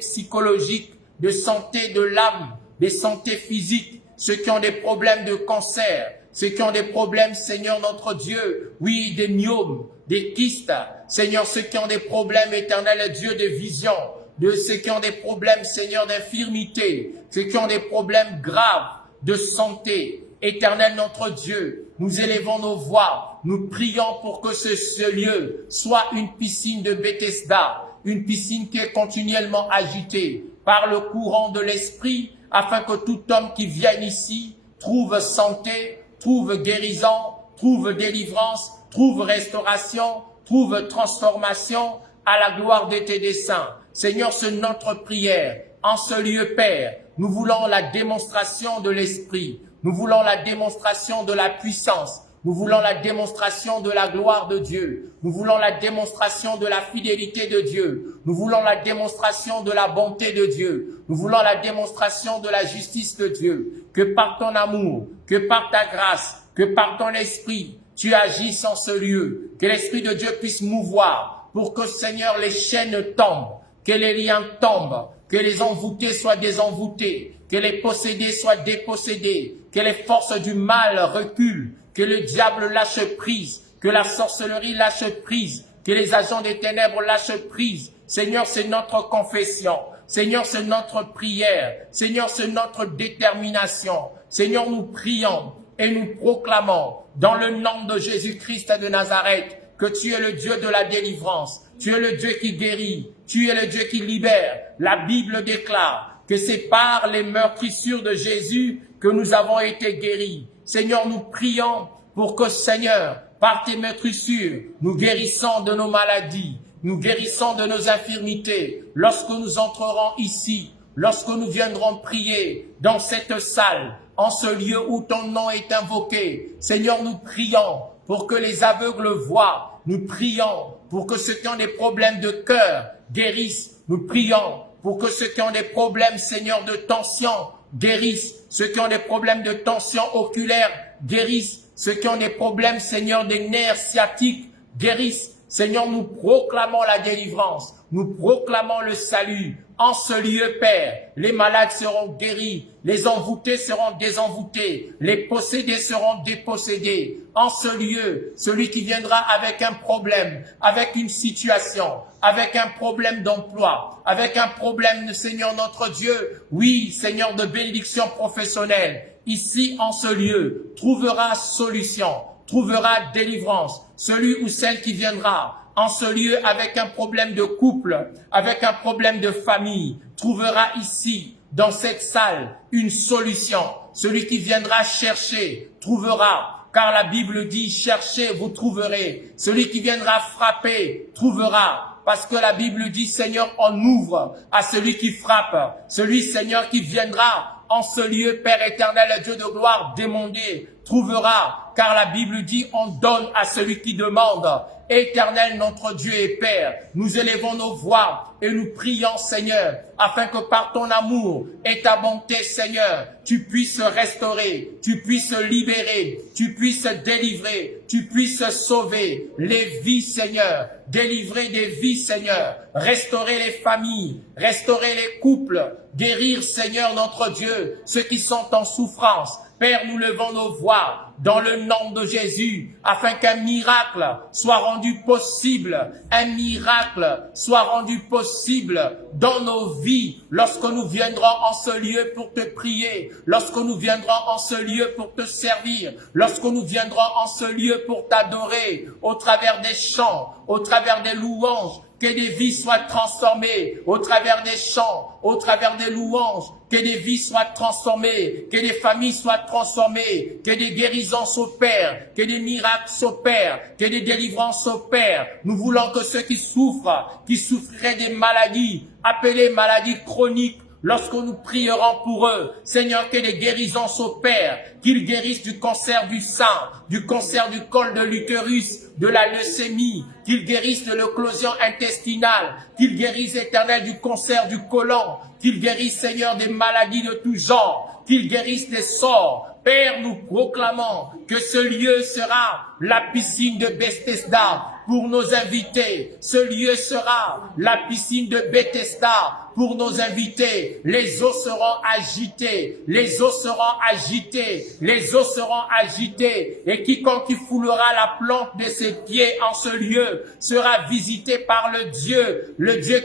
psychologique, de santé de l'âme, de santé physique, ceux qui ont des problèmes de cancer, ceux qui ont des problèmes, Seigneur notre Dieu, oui, des myomes, des kystes, Seigneur, ceux qui ont des problèmes, éternel Dieu, de vision, de ceux qui ont des problèmes, Seigneur, d'infirmité, ceux qui ont des problèmes graves de santé, éternel notre Dieu, nous élevons nos voix, nous prions pour que ce lieu soit une piscine de Bethesda, une piscine qui est continuellement agitée par le courant de l'esprit, afin que tout homme qui vienne ici trouve santé, trouve guérison, trouve délivrance, trouve restauration, trouve transformation à la gloire de tes desseins. Seigneur, c'est notre prière. En ce lieu, Père, nous voulons la démonstration de l'Esprit. Nous voulons la démonstration de la puissance. Nous voulons la démonstration de la gloire de Dieu. Nous voulons la démonstration de la fidélité de Dieu. Nous voulons la démonstration de la bonté de Dieu. Nous voulons la démonstration de la justice de Dieu. Que par ton amour, que par ta grâce, que par ton esprit, tu agisses en ce lieu. Que l'Esprit de Dieu puisse mouvoir pour que, Seigneur, les chaînes tombent, que les liens tombent, que les envoûtés soient désenvoûtés, que les possédés soient dépossédés, que les forces du mal reculent, que le diable lâche prise, que la sorcellerie lâche prise, que les agents des ténèbres lâchent prise. Seigneur, c'est notre confession. Seigneur, c'est notre prière. Seigneur, c'est notre détermination. Seigneur, nous prions et nous proclamons dans le nom de Jésus-Christ de Nazareth que tu es le Dieu de la délivrance. Tu es le Dieu qui guérit. Tu es le Dieu qui libère. La Bible déclare que c'est par les meurtrissures de Jésus que nous avons été guéris. Seigneur, nous prions pour que, Seigneur, par tes meurtrissures, nous guérissons de nos maladies, nous guérissons de nos infirmités. Lorsque nous entrerons ici, lorsque nous viendrons prier dans cette salle, en ce lieu où ton nom est invoqué, Seigneur, nous prions pour que les aveugles voient. Nous prions pour que ceux qui ont des problèmes de cœur guérissent. Nous prions pour que ceux qui ont des problèmes, Seigneur, de tension guérissent. Ceux qui ont des problèmes de tension oculaire guérissent. Ceux qui ont des problèmes, Seigneur, des nerfs sciatiques guérissent. Seigneur, nous proclamons la délivrance. Nous proclamons le salut. En ce lieu, Père, les malades seront guéris, les envoûtés seront désenvoûtés, les possédés seront dépossédés. En ce lieu, celui qui viendra avec un problème, avec une situation, avec un problème d'emploi, avec un problème, Seigneur notre Dieu, oui, Seigneur, de bénédiction professionnelle, ici en ce lieu, trouvera solution, trouvera délivrance. Celui ou celle qui viendra en ce lieu avec un problème de couple, avec un problème de famille, trouvera ici, dans cette salle, une solution. Celui qui viendra chercher, trouvera. Car la Bible dit, cherchez, vous trouverez. Celui qui viendra frapper, trouvera. Parce que la Bible dit, Seigneur, on ouvre à celui qui frappe. Celui, Seigneur, qui viendra en ce lieu, Père éternel, Dieu de gloire, demander, trouvera. Car la Bible dit, on donne à celui qui demande. Éternel, notre Dieu et Père, nous élevons nos voix et nous prions, Seigneur, afin que par ton amour et ta bonté, Seigneur, tu puisses restaurer, tu puisses libérer, tu puisses délivrer, tu puisses sauver les vies, Seigneur, délivrer des vies, Seigneur, restaurer les familles, restaurer les couples, guérir, Seigneur, notre Dieu, ceux qui sont en souffrance, Père, nous levons nos voix dans le nom de Jésus, afin qu'un miracle soit rendu possible, un miracle soit rendu possible dans nos vies, lorsque nous viendrons en ce lieu pour te prier, lorsque nous viendrons en ce lieu pour te servir, lorsque nous viendrons en ce lieu pour t'adorer, au travers des chants, au travers des louanges, que des vies soient transformées au travers des chants, au travers des louanges, que des vies soient transformées, que des familles soient transformées, que des guérisons s'opèrent, que des miracles s'opèrent, que des délivrances s'opèrent. Nous voulons que ceux qui souffriraient des maladies, appelées maladies chroniques, lorsque nous prierons pour eux, Seigneur, que les guérisons s'opèrent, qu'ils guérissent du cancer du sein, du cancer du col de l'utérus, de la leucémie, qu'ils guérissent de l'éclosion intestinale, qu'ils guérissent, Éternel, du cancer du côlon, qu'ils guérissent, Seigneur, des maladies de tout genre, qu'ils guérissent des sorts. Père, nous proclamons que ce lieu sera la piscine de Bethesda pour nos invités. Ce lieu sera la piscine de Bethesda pour nos invités. Les eaux seront agitées, les eaux seront agitées, les eaux seront agitées. Et quiconque qui foulera la plante de ses pieds en ce lieu sera visité par le Dieu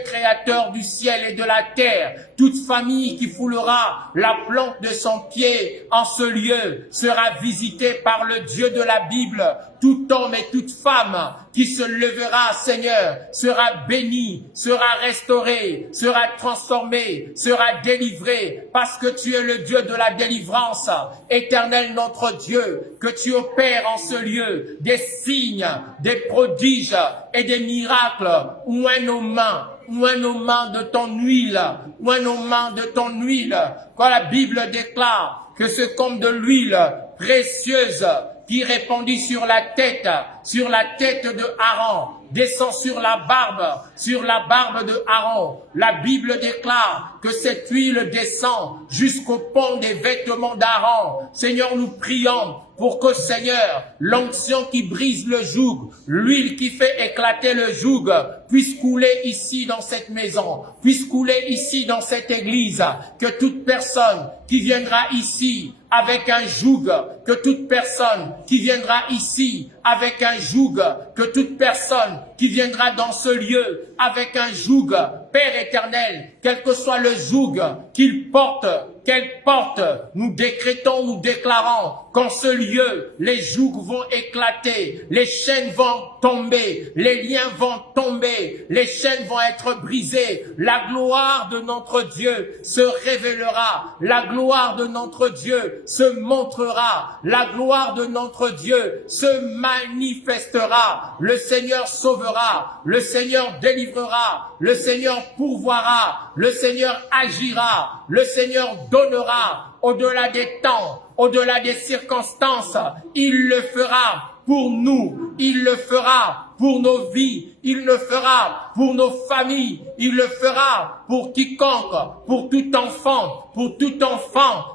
créateur du ciel et de la terre. Toute famille qui foulera la plante de son pied en ce lieu sera visitée par le Dieu de la Bible. Tout homme et toute femme qui se lèvera, Seigneur, sera béni, sera restauré, sera transformé, sera délivré, parce que tu es le Dieu de la délivrance. Éternel notre Dieu, que tu opères en ce lieu des signes, des prodiges et des miracles. Oins nos mains de ton huile, oins nos mains de ton huile. Quand la Bible déclare que c'est comme de l'huile précieuse qui répandit sur la tête de Aaron, descend sur la barbe de Aaron. La Bible déclare que cette huile descend jusqu'au pont des vêtements d'Aaron. Seigneur, nous prions pour que, Seigneur, l'onction qui brise le joug, l'huile qui fait éclater le joug, puisse couler ici dans cette maison, puisse couler ici dans cette église, que toute personne qui viendra ici avec un joug, que toute personne qui viendra ici avec un joug, que toute personne qui viendra dans ce lieu avec un joug, Père éternel, quel que soit le joug qu'il porte, qu'elle porte, nous décrétons, nous déclarons qu'en ce lieu, les jougs vont éclater, les chaînes vont tomber, les liens vont tomber, les chaînes vont être brisées, la gloire de notre Dieu se révélera, la gloire de notre Dieu se montrera, la gloire de notre Dieu se manifestera, le Seigneur sauvera, le Seigneur délivrera, le Seigneur pourvoira, le Seigneur agira, le Seigneur donnera au-delà des temps, au-delà des circonstances. Il le fera pour nous, il le fera pour nos vies, il le fera pour nos familles, il le fera pour quiconque, pour tout enfant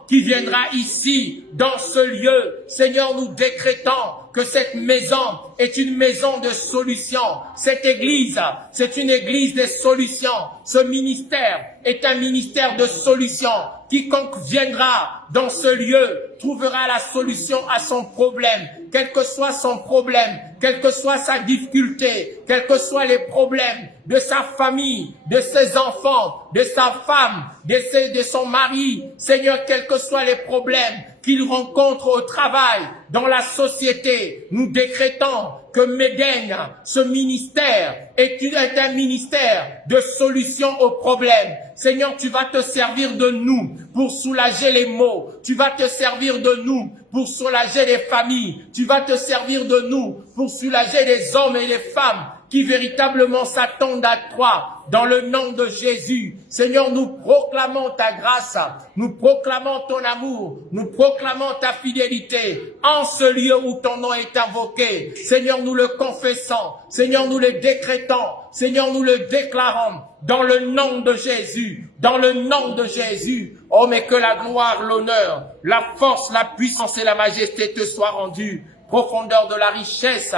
qui viendra ici, dans ce lieu. Seigneur, nous décrétons que cette maison est une maison de solutions. Cette église, c'est une église de solutions. Ce ministère est un ministère de solutions. Quiconque viendra dans ce lieu trouvera la solution à son problème, quel que soit son problème, quelle que soit sa difficulté, quels que soient les problèmes de sa famille, de ses enfants, de sa femme, de son mari. Seigneur, quels que soient les problèmes qu'il rencontre au travail, dans la société, nous décrétons que Médène, ce ministère, est un ministère de solution aux problèmes. Seigneur, tu vas te servir de nous pour soulager les maux. Tu vas te servir de nous pour soulager les familles. Tu vas te servir de nous pour soulager les hommes et les femmes qui véritablement s'attendent à toi. Dans le nom de Jésus, Seigneur, nous proclamons ta grâce, nous proclamons ton amour, nous proclamons ta fidélité en ce lieu où ton nom est invoqué. Seigneur, nous le confessons, Seigneur, nous le décrétons, Seigneur, nous le déclarons dans le nom de Jésus, dans le nom de Jésus. Oh, mais que la gloire, l'honneur, la force, la puissance et la majesté te soient rendues. Profondeur de la richesse,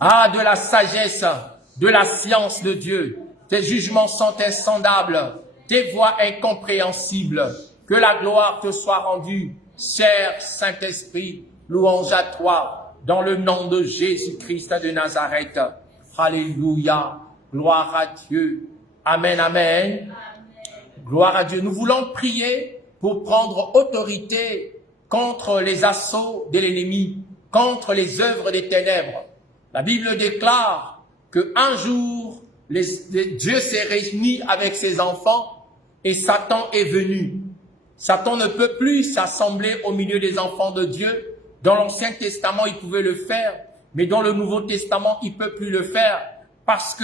de la sagesse, de la science de Dieu. Tes jugements sont insondables, tes voies incompréhensibles. Que la gloire te soit rendue Cher Saint-Esprit, louange à toi, dans le nom de Jésus-Christ de Nazareth. Alléluia, gloire à Dieu. Amen, amen. Gloire à Dieu. Nous voulons prier pour prendre autorité contre les assauts de l'ennemi, contre les œuvres des ténèbres. La Bible déclare qu'un jour, Dieu s'est réuni avec ses enfants et Satan est venu. Satan ne peut plus s'assembler au milieu des enfants de Dieu. Dans l'Ancien Testament, il pouvait le faire, mais dans le Nouveau Testament, il ne peut plus le faire parce que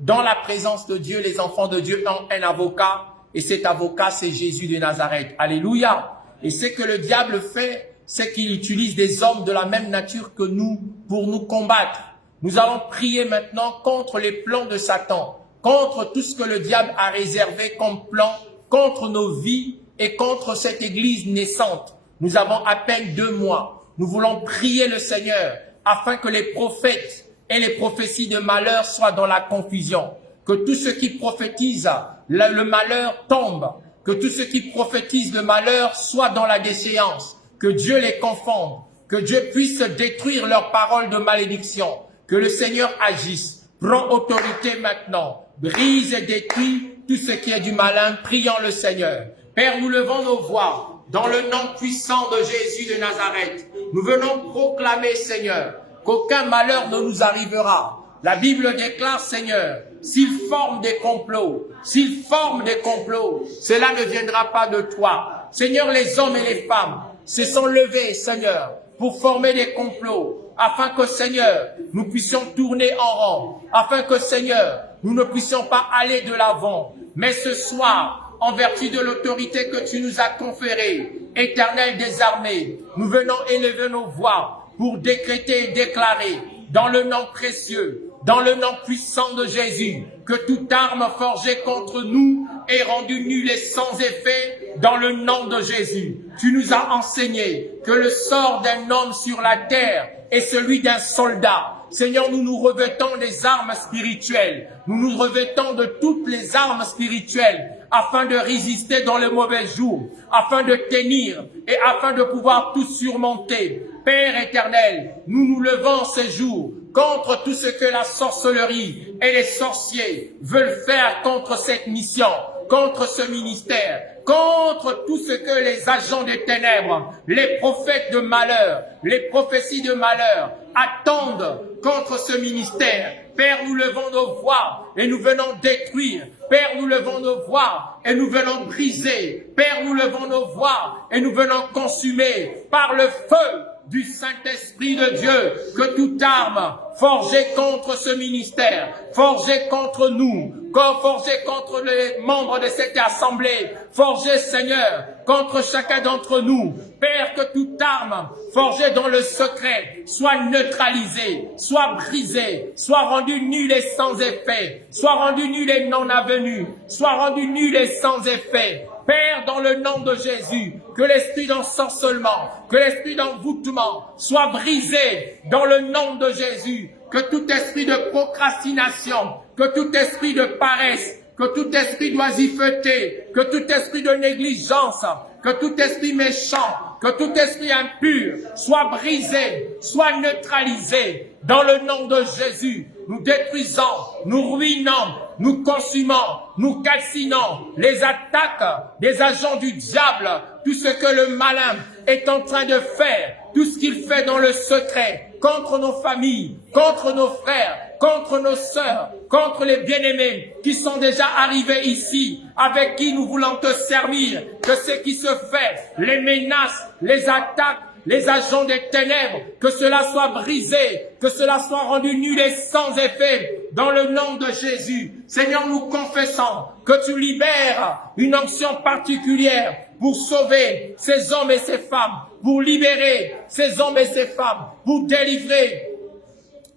dans la présence de Dieu, les enfants de Dieu ont un avocat et cet avocat, c'est Jésus de Nazareth. Alléluia. Et ce que le diable fait, c'est qu'il utilise des hommes de la même nature que nous pour nous combattre. Nous allons prier maintenant contre les plans de Satan, contre tout ce que le diable a réservé comme plan, contre nos vies et contre cette église naissante. Nous avons à peine 2 mois. Nous voulons prier le Seigneur afin que les prophètes et les prophéties de malheur soient dans la confusion. Que tout ce qui prophétise le malheur tombe. Que tout ce qui prophétise le malheur soit dans la déchéance. Que Dieu les confonde. Que Dieu puisse détruire leurs paroles de malédiction. Que le Seigneur agisse. Prends autorité maintenant. Brise et détruis tout ce qui est du malin. Prions le Seigneur. Père, nous levons nos voix dans le nom puissant de Jésus de Nazareth. Nous venons proclamer, Seigneur, qu'aucun malheur ne nous arrivera. La Bible déclare, Seigneur, s'ils forment des complots, cela ne viendra pas de toi. Seigneur, les hommes et les femmes se sont levés, Seigneur, pour former des complots, afin que, Seigneur, nous puissions tourner en rond, afin que, Seigneur, nous ne puissions pas aller de l'avant. Mais ce soir, en vertu de l'autorité que tu nous as conférée, Éternel des armées, nous venons élever nos voix pour décréter et déclarer, dans le nom précieux, dans le nom puissant de Jésus, que toute arme forgée contre nous est rendue nulle et sans effet dans le nom de Jésus. Tu nous as enseigné que le sort d'un homme sur la terre est celui d'un soldat. Seigneur, nous nous revêtons des armes spirituelles. Nous nous revêtons de toutes les armes spirituelles afin de résister dans le mauvais jour, afin de tenir et afin de pouvoir tout surmonter. Père éternel, nous nous levons ces jours contre tout ce que la sorcellerie et les sorciers veulent faire contre cette mission, contre ce ministère, contre tout ce que les agents des ténèbres, les prophètes de malheur, les prophéties de malheur attendent contre ce ministère. Père, nous levons nos voix et nous venons détruire. Père, nous levons nos voix et nous venons briser. Père, nous levons nos voix et nous venons consumer par le feu du Saint-Esprit de Dieu, que toute arme forgée contre ce ministère, forgée contre nous, forgée contre les membres de cette assemblée, forgée, Seigneur, contre chacun d'entre nous. Père, que toute arme forgée dans le secret soit neutralisée, soit brisée, soit rendue nulle et sans effet, soit rendue nulle et non avenue, soit rendue nulle et sans effet. Père, dans le nom de Jésus, que l'esprit d'ensorcellement, que l'esprit d'envoûtement soit brisé dans le nom de Jésus, que tout esprit de procrastination, que tout esprit de paresse, que tout esprit d'oisiveté, que tout esprit de négligence, que tout esprit méchant, que tout esprit impur soit brisé, soit neutralisé dans le nom de Jésus. Nous détruisons, nous ruinons, nous consumons, nous calcinons les attaques des agents du diable, tout ce que le malin est en train de faire, tout ce qu'il fait dans le secret, contre nos familles, contre nos frères, contre nos sœurs, contre les bien-aimés qui sont déjà arrivés ici, avec qui nous voulons te servir, que ce qui se fait, les menaces, les attaques, les agents des ténèbres, que cela soit brisé, que cela soit rendu nul et sans effet, dans le nom de Jésus. Seigneur, nous confessons que tu libères une onction particulière pour sauver ces hommes et ces femmes, pour libérer ces hommes et ces femmes, pour délivrer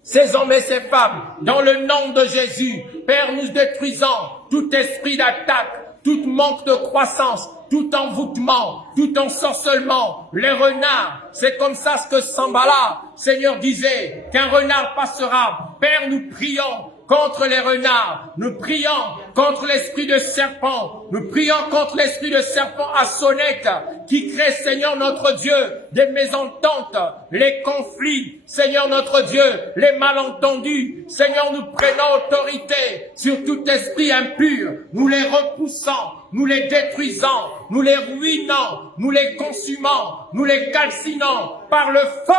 ces hommes et ces femmes, dans le nom de Jésus. Père, nous détruisons tout esprit d'attaque, tout manque de croissance, tout envoûtement, tout ensorcellement, les renards. C'est comme ça ce que Sambala, Seigneur, disait, qu'un renard passera. Père, nous prions contre les renards. Nous prions contre l'esprit de serpent. Nous prions contre l'esprit de serpent à sonnette qui crée, Seigneur notre Dieu, des mésententes, les conflits, Seigneur notre Dieu, les malentendus. Seigneur, nous prenons autorité sur tout esprit impur. Nous les repoussons, nous les détruisons, nous les ruinons, nous les consumons, nous les calcinons par le feu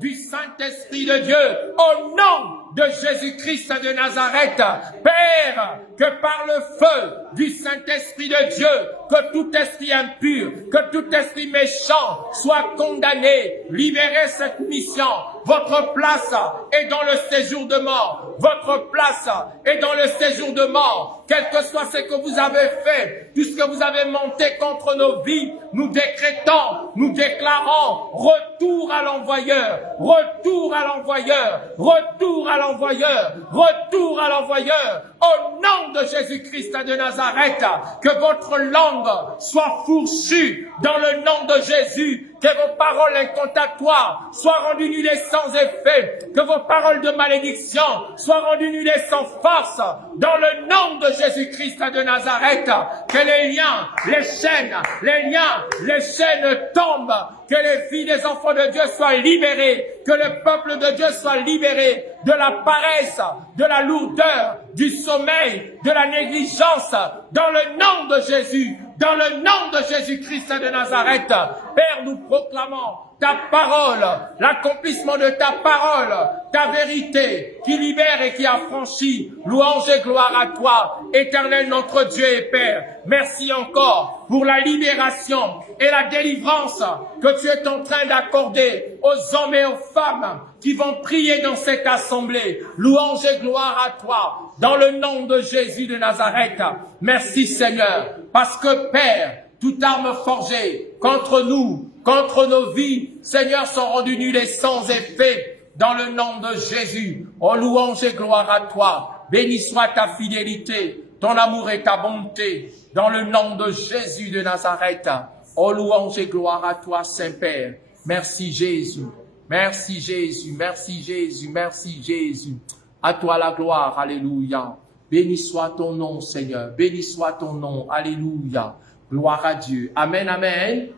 du Saint-Esprit de Dieu, au nom de Jésus-Christ de Nazareth. Père, que par le feu du Saint-Esprit de Dieu, que tout esprit impur, que tout esprit méchant soit condamné. Libérez cette mission. Votre place est dans le séjour de mort. Votre place est dans le séjour de mort. Quel que soit ce que vous avez fait, tout ce que vous avez monté contre nos vies, nous décrétons, nous déclarons retour à l'envoyeur, retour à l'envoyeur, retour à l'envoyeur, retour à l'envoyeur. Au nom de Jésus-Christ de Nazareth, que votre langue soit fourchue dans le nom de Jésus, que vos paroles incantatoires soient rendues nulles et sans effet, que vos paroles de malédiction soient rendues nulles et sans force, dans le nom de Jésus-Christ de Nazareth, que les liens, les chaînes tombent, que les filles des enfants de Dieu soient libérées, que le peuple de Dieu soit libéré de la paresse, de la lourdeur, du sommeil, de la négligence, dans le nom de Jésus, dans le nom de Jésus-Christ de Nazareth. Père, nous proclamons ta parole, l'accomplissement de ta parole, ta vérité qui libère et qui affranchit. Louange et gloire à toi, Éternel notre Dieu et Père. Merci encore pour la libération et la délivrance que tu es en train d'accorder aux hommes et aux femmes qui vont prier dans cette assemblée. Louange et gloire à toi, dans le nom de Jésus de Nazareth. Merci Seigneur, parce que Père, toute arme forgée contre nous, contre nos vies, Seigneur, sont rendues nulles et sans effet, dans le nom de Jésus. Oh, louange et gloire à toi. Béni soit ta fidélité, ton amour et ta bonté, dans le nom de Jésus de Nazareth. Oh, louange et gloire à toi, Saint-Père. Merci Jésus. Merci Jésus, merci Jésus, merci Jésus. À toi la gloire, alléluia. Béni soit ton nom, Seigneur. Béni soit ton nom, alléluia. Gloire à Dieu. Amen, amen.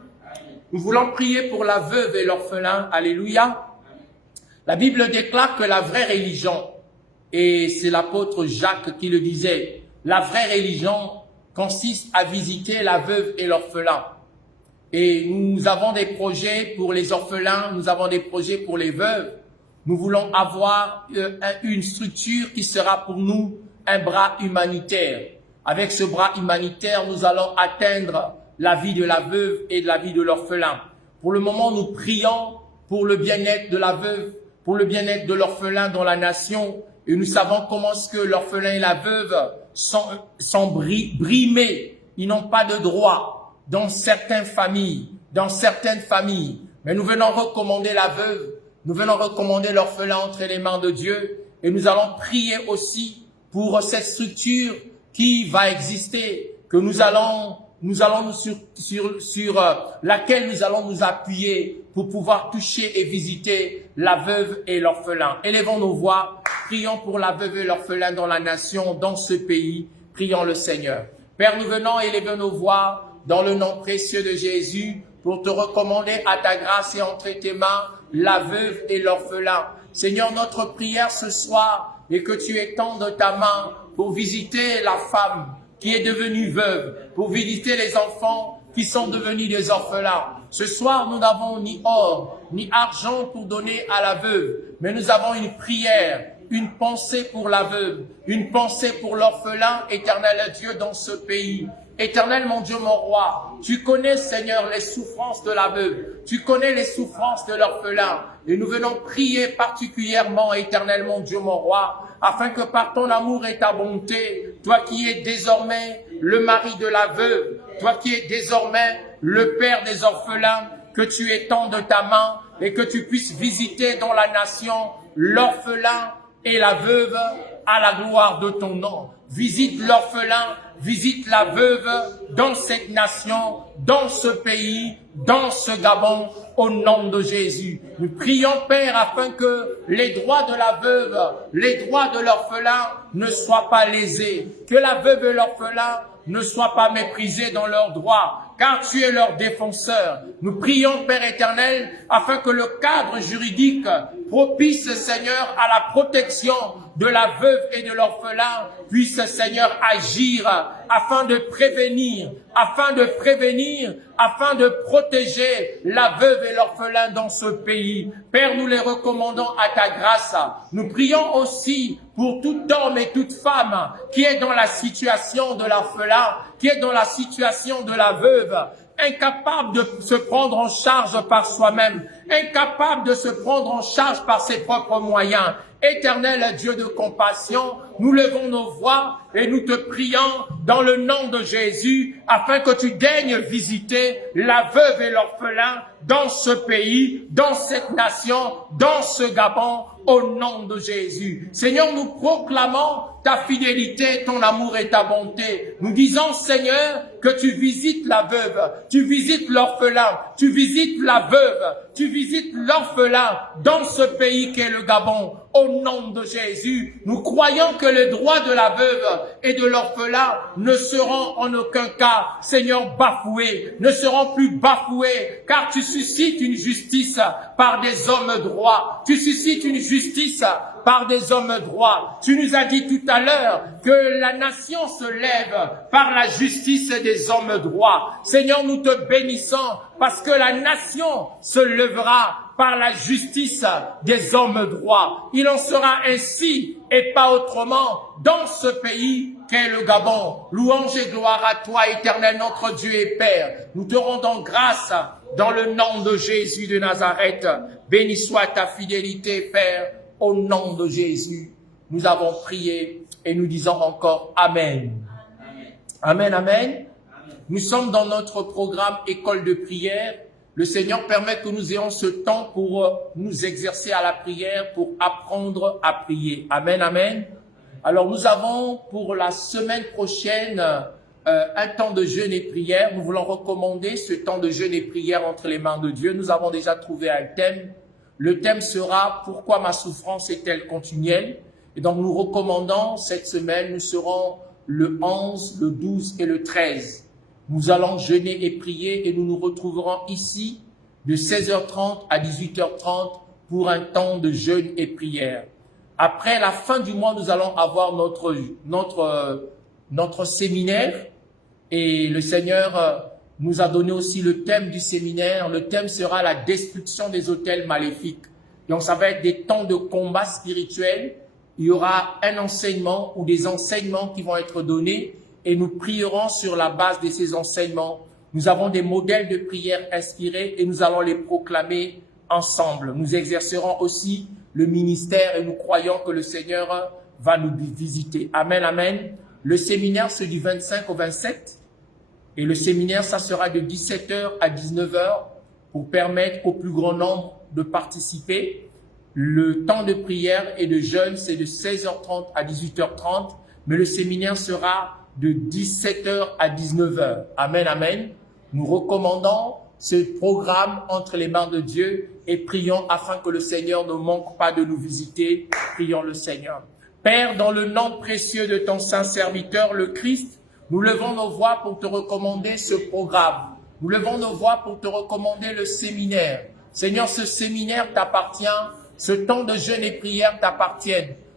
Nous voulons prier pour la veuve et l'orphelin, alléluia. La Bible déclare que la vraie religion, et c'est l'apôtre Jacques qui le disait, la vraie religion consiste à visiter la veuve et l'orphelin. Et nous avons des projets pour les orphelins, nous avons des projets pour les veuves. Nous voulons avoir une structure qui sera pour nous un bras humanitaire. Avec ce bras humanitaire, nous allons atteindre la vie de la veuve et de la vie de l'orphelin. Pour le moment, nous prions pour le bien-être de la veuve, pour le bien-être de l'orphelin dans la nation. Et nous savons comment est-ce que l'orphelin et la veuve sont brimés. Ils n'ont pas de droit dans certaines familles. Mais nous venons recommander la veuve, nous venons recommander l'orphelin entre les mains de Dieu. Et nous allons prier aussi pour cette structure qui va exister, que nous allons sur laquelle nous allons nous appuyer pour pouvoir toucher et visiter la veuve et l'orphelin. Élevons nos voix, prions pour la veuve et l'orphelin dans la nation, dans ce pays. Prions le Seigneur. Père, nous venons élever nos voix dans le nom précieux de Jésus pour te recommander à ta grâce et entre tes mains la veuve et l'orphelin. Seigneur, notre prière ce soir est que tu étendes ta main pour visiter la femme qui est devenue veuve, pour visiter les enfants qui sont devenus des orphelins. Ce soir, nous n'avons ni or, ni argent pour donner à la veuve, mais nous avons une prière, une pensée pour la veuve, une pensée pour l'orphelin, éternel Dieu, dans ce pays. Éternel, mon Dieu, mon roi, tu connais, Seigneur, les souffrances de la veuve, tu connais les souffrances de l'orphelin, et nous venons prier particulièrement, éternel, mon Dieu, mon roi, afin que par ton amour et ta bonté, toi qui es désormais le mari de la veuve, toi qui es désormais le père des orphelins, que tu étendes ta main et que tu puisses visiter dans la nation l'orphelin et la veuve à la gloire de ton nom. Visite l'orphelin visite la veuve dans cette nation, dans ce pays, dans ce Gabon, au nom de Jésus. Nous prions, Père, afin que les droits de la veuve, les droits de l'orphelin ne soient pas lésés, que la veuve et l'orphelin ne soient pas méprisés dans leurs droits, car tu es leur défenseur. Nous prions, Père éternel, afin que le cadre juridique propice, Seigneur, à la protection de la veuve et de l'orphelin puisse, Seigneur, agir afin de prévenir, afin de protéger la veuve et l'orphelin dans ce pays. Père, nous les recommandons à ta grâce. Nous prions aussi pour tout homme et toute femme qui est dans la situation de l'orphelin, qui est dans la situation de la veuve, incapable de se prendre en charge par soi-même, incapable de se prendre en charge par ses propres moyens. Éternel Dieu de compassion, nous levons nos voix et nous te prions dans le nom de Jésus afin que tu daignes visiter la veuve et l'orphelin dans ce pays, dans cette nation, dans ce Gabon, au nom de Jésus. Seigneur, nous proclamons ta fidélité, ton amour et ta bonté. Nous disons, Seigneur, que tu visites la veuve, tu visites l'orphelin, tu visites la veuve, tu visites l'orphelin dans ce pays qu'est le Gabon. Au nom de Jésus, nous croyons que les droits de la veuve et de l'orphelin ne seront en aucun cas, Seigneur, bafoués, ne seront plus bafoués, car tu suscites une justice par des hommes droits. Tu suscites une justice par des hommes droits. Tu nous as dit tout à l'heure que la nation se lève par la justice des hommes droits. Seigneur, nous te bénissons parce que la nation se lèvera par la justice des hommes droits. Il en sera ainsi et pas autrement dans ce pays qu'est le Gabon. Louange et gloire à toi, éternel notre Dieu et Père. Nous te rendons grâce dans le nom de Jésus de Nazareth. Béni soit ta fidélité, Père, au nom de Jésus. Nous avons prié et nous disons encore Amen. Amen, amen. Amen. Nous sommes dans notre programme École de prière. Le Seigneur permet que nous ayons ce temps pour nous exercer à la prière, pour apprendre à prier. Amen, amen. Alors nous avons pour la semaine prochaine un temps de jeûne et prière. Nous voulons recommander ce temps de jeûne et prière entre les mains de Dieu. Nous avons déjà trouvé un thème. Le thème sera « Pourquoi ma souffrance est-elle continuelle ?» Et donc nous recommandons cette semaine, nous serons le 11, le 12 et le 13. Nous allons jeûner et prier et nous nous retrouverons ici de 16h30 à 18h30 pour un temps de jeûne et prière. Après la fin du mois, nous allons avoir notre séminaire et le Seigneur nous a donné aussi le thème du séminaire. Le thème sera la destruction des autels maléfiques. Donc ça va être des temps de combat spirituel. Il y aura un enseignement ou des enseignements qui vont être donnés et nous prierons sur la base de ces enseignements. Nous avons des modèles de prière inspirés et nous allons les proclamer ensemble. Nous exercerons aussi le ministère et nous croyons que le Seigneur va nous visiter. Amen, amen. Le séminaire, c'est du 25 au 27 et le séminaire, ça sera de 17h à 19h pour permettre au plus grand nombre de participer. Le temps de prière et de jeûne, c'est de 16h30 à 18h30, mais le séminaire sera de 17h à 19h. Amen, amen. Nous recommandons ce programme entre les mains de Dieu et prions afin que le Seigneur ne manque pas de nous visiter. Prions le Seigneur. Père, dans le nom précieux de ton saint serviteur, le Christ, nous levons nos voix pour te recommander ce programme. Nous levons nos voix pour te recommander le séminaire. Seigneur, ce séminaire t'appartient. Ce temps de jeûne et prière t'appartient.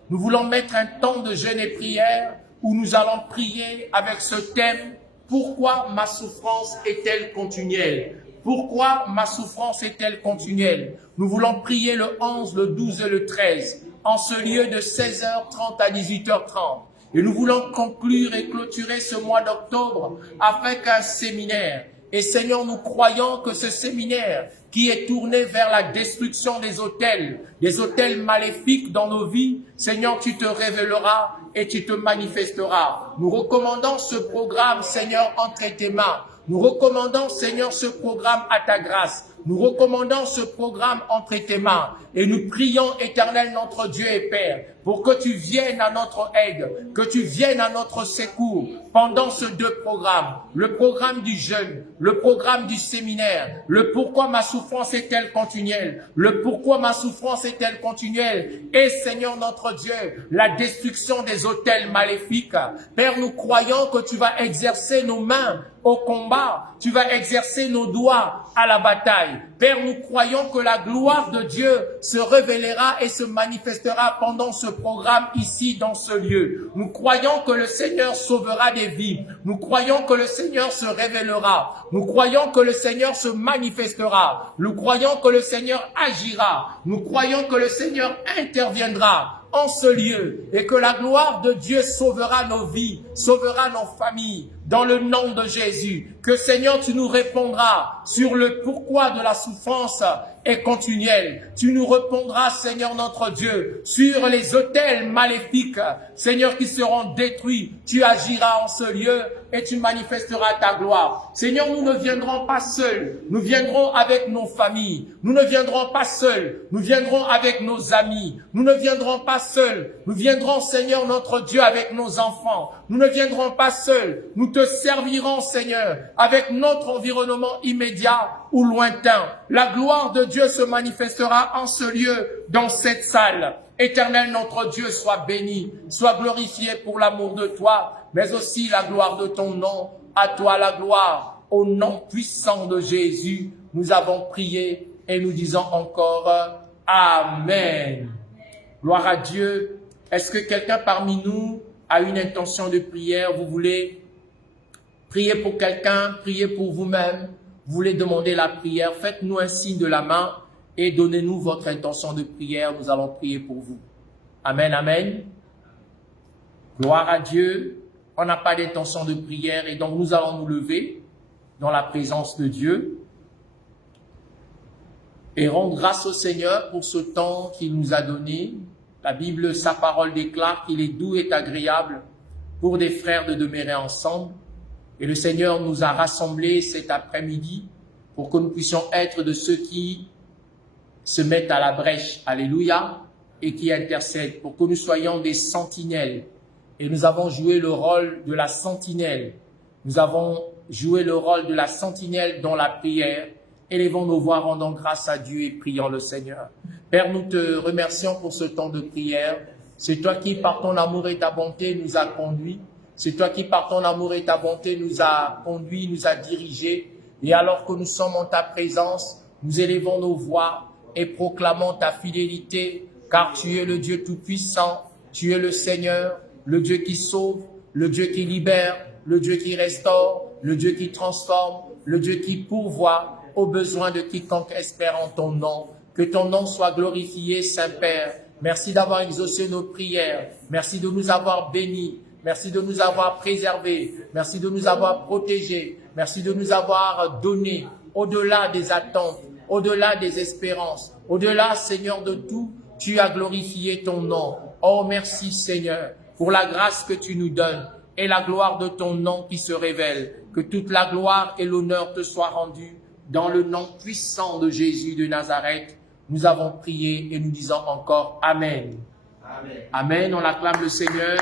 Nous voulons mettre un temps de jeûne et prière où nous allons prier avec ce thème « Pourquoi ma souffrance est-elle continuelle ?» Pourquoi ma souffrance est-elle continuelle? Nous voulons prier le 11, le 12 et le 13 en ce lieu de 16h30 à 18h30. Et nous voulons conclure et clôturer ce mois d'octobre avec un séminaire. Et Seigneur, nous croyons que ce séminaire qui est tourné vers la destruction des autels maléfiques dans nos vies, Seigneur, tu te révéleras et tu te manifesteras. Nous recommandons ce programme, Seigneur, entre tes mains. Nous recommandons, Seigneur, ce programme à ta grâce. Nous recommandons ce programme entre tes mains. Et nous prions, éternel notre Dieu et Père, pour que tu viennes à notre aide, que tu viennes à notre secours pendant ces deux programmes, le programme du jeûne, le programme du séminaire, le pourquoi ma souffrance est-elle continuelle, le pourquoi ma souffrance est-elle continuelle, et Seigneur notre Dieu, la destruction des autels maléfiques. Père, nous croyons que tu vas exercer nos mains au combat, tu vas exercer nos doigts à la bataille. Père, nous croyons que la gloire de Dieu se révélera et se manifestera pendant ce programme ici, dans ce lieu. Nous croyons que le Seigneur sauvera des vies. Nous croyons que le Seigneur se révélera. Nous croyons que le Seigneur se manifestera. Nous croyons que le Seigneur agira. Nous croyons que le Seigneur interviendra en ce lieu et que la gloire de Dieu sauvera nos vies, sauvera nos familles, dans le nom de Jésus. Que Seigneur, tu nous répondras sur le pourquoi de la souffrance est continuelle. Tu nous répondras, Seigneur notre Dieu, sur les autels maléfiques, Seigneur, qui seront détruits. Tu agiras en ce lieu et tu manifesteras ta gloire. Seigneur, nous ne viendrons pas seuls, nous viendrons avec nos familles. Nous ne viendrons pas seuls, nous viendrons avec nos amis. Nous ne viendrons pas seuls, nous viendrons, Seigneur notre Dieu, avec nos enfants. Nous ne viendrons pas seuls, nous te servirons, Seigneur, avec notre environnement immédiat ou lointain. La gloire de Dieu se manifestera en ce lieu, dans cette salle. Éternel notre Dieu, sois béni, sois glorifié pour l'amour de toi, mais aussi la gloire de ton nom. À toi la gloire, au nom puissant de Jésus, nous avons prié et nous disons encore Amen. Gloire à Dieu. Est-ce que quelqu'un parmi nous a une intention de prière? Vous voulez prier pour quelqu'un, prier pour vous-même, vous voulez demander la prière, faites-nous un signe de la main et donnez-nous votre intention de prière. Nous allons prier pour vous. Amen, amen. Gloire à Dieu. On n'a pas d'intention de prière et donc nous allons nous lever dans la présence de Dieu et rendre grâce au Seigneur pour ce temps qu'il nous a donné. La Bible, sa parole déclare qu'il est doux et agréable pour des frères de demeurer ensemble. Et le Seigneur nous a rassemblés cet après-midi pour que nous puissions être de ceux qui se mettent à la brèche, alléluia, et qui intercèdent, pour que nous soyons des sentinelles. Et nous avons joué le rôle de la sentinelle. Nous avons joué le rôle de la sentinelle dans la prière. Élevons nos voix, rendons grâce à Dieu et prions le Seigneur. Père, nous te remercions pour ce temps de prière. C'est toi qui, par ton amour et ta bonté, nous a conduits. C'est toi qui, par ton amour et ta bonté, nous a conduits, nous a dirigés. Et alors que nous sommes en ta présence, nous élevons nos voix et proclamons ta fidélité, car tu es le Dieu Tout-Puissant, tu es le Seigneur, le Dieu qui sauve, le Dieu qui libère, le Dieu qui restaure, le Dieu qui transforme, le Dieu qui pourvoit aux besoins de quiconque espère en ton nom. Que ton nom soit glorifié, Saint-Père. Merci d'avoir exaucé nos prières. Merci de nous avoir bénis. Merci de nous avoir préservés. Merci de nous avoir protégés. Merci de nous avoir donné au-delà des attentes, au-delà des espérances, au-delà, Seigneur, de tout. Tu as glorifié ton nom. Oh, merci, Seigneur, pour la grâce que tu nous donnes et la gloire de ton nom qui se révèle. Que toute la gloire et l'honneur te soient rendus dans le nom puissant de Jésus de Nazareth. Nous avons prié et nous disons encore Amen. Amen. Amen. On acclame le Seigneur.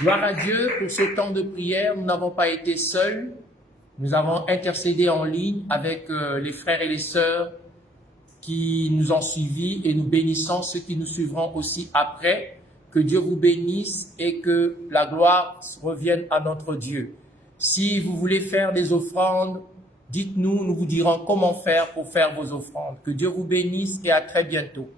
Gloire à Dieu pour ce temps de prière. Nous n'avons pas été seuls. Nous avons intercédé en ligne avec les frères et les sœurs qui nous ont suivis et nous bénissons ceux qui nous suivront aussi après. Que Dieu vous bénisse et que la gloire revienne à notre Dieu. Si vous voulez faire des offrandes, dites-nous, nous vous dirons comment faire pour faire vos offrandes. Que Dieu vous bénisse et à très bientôt.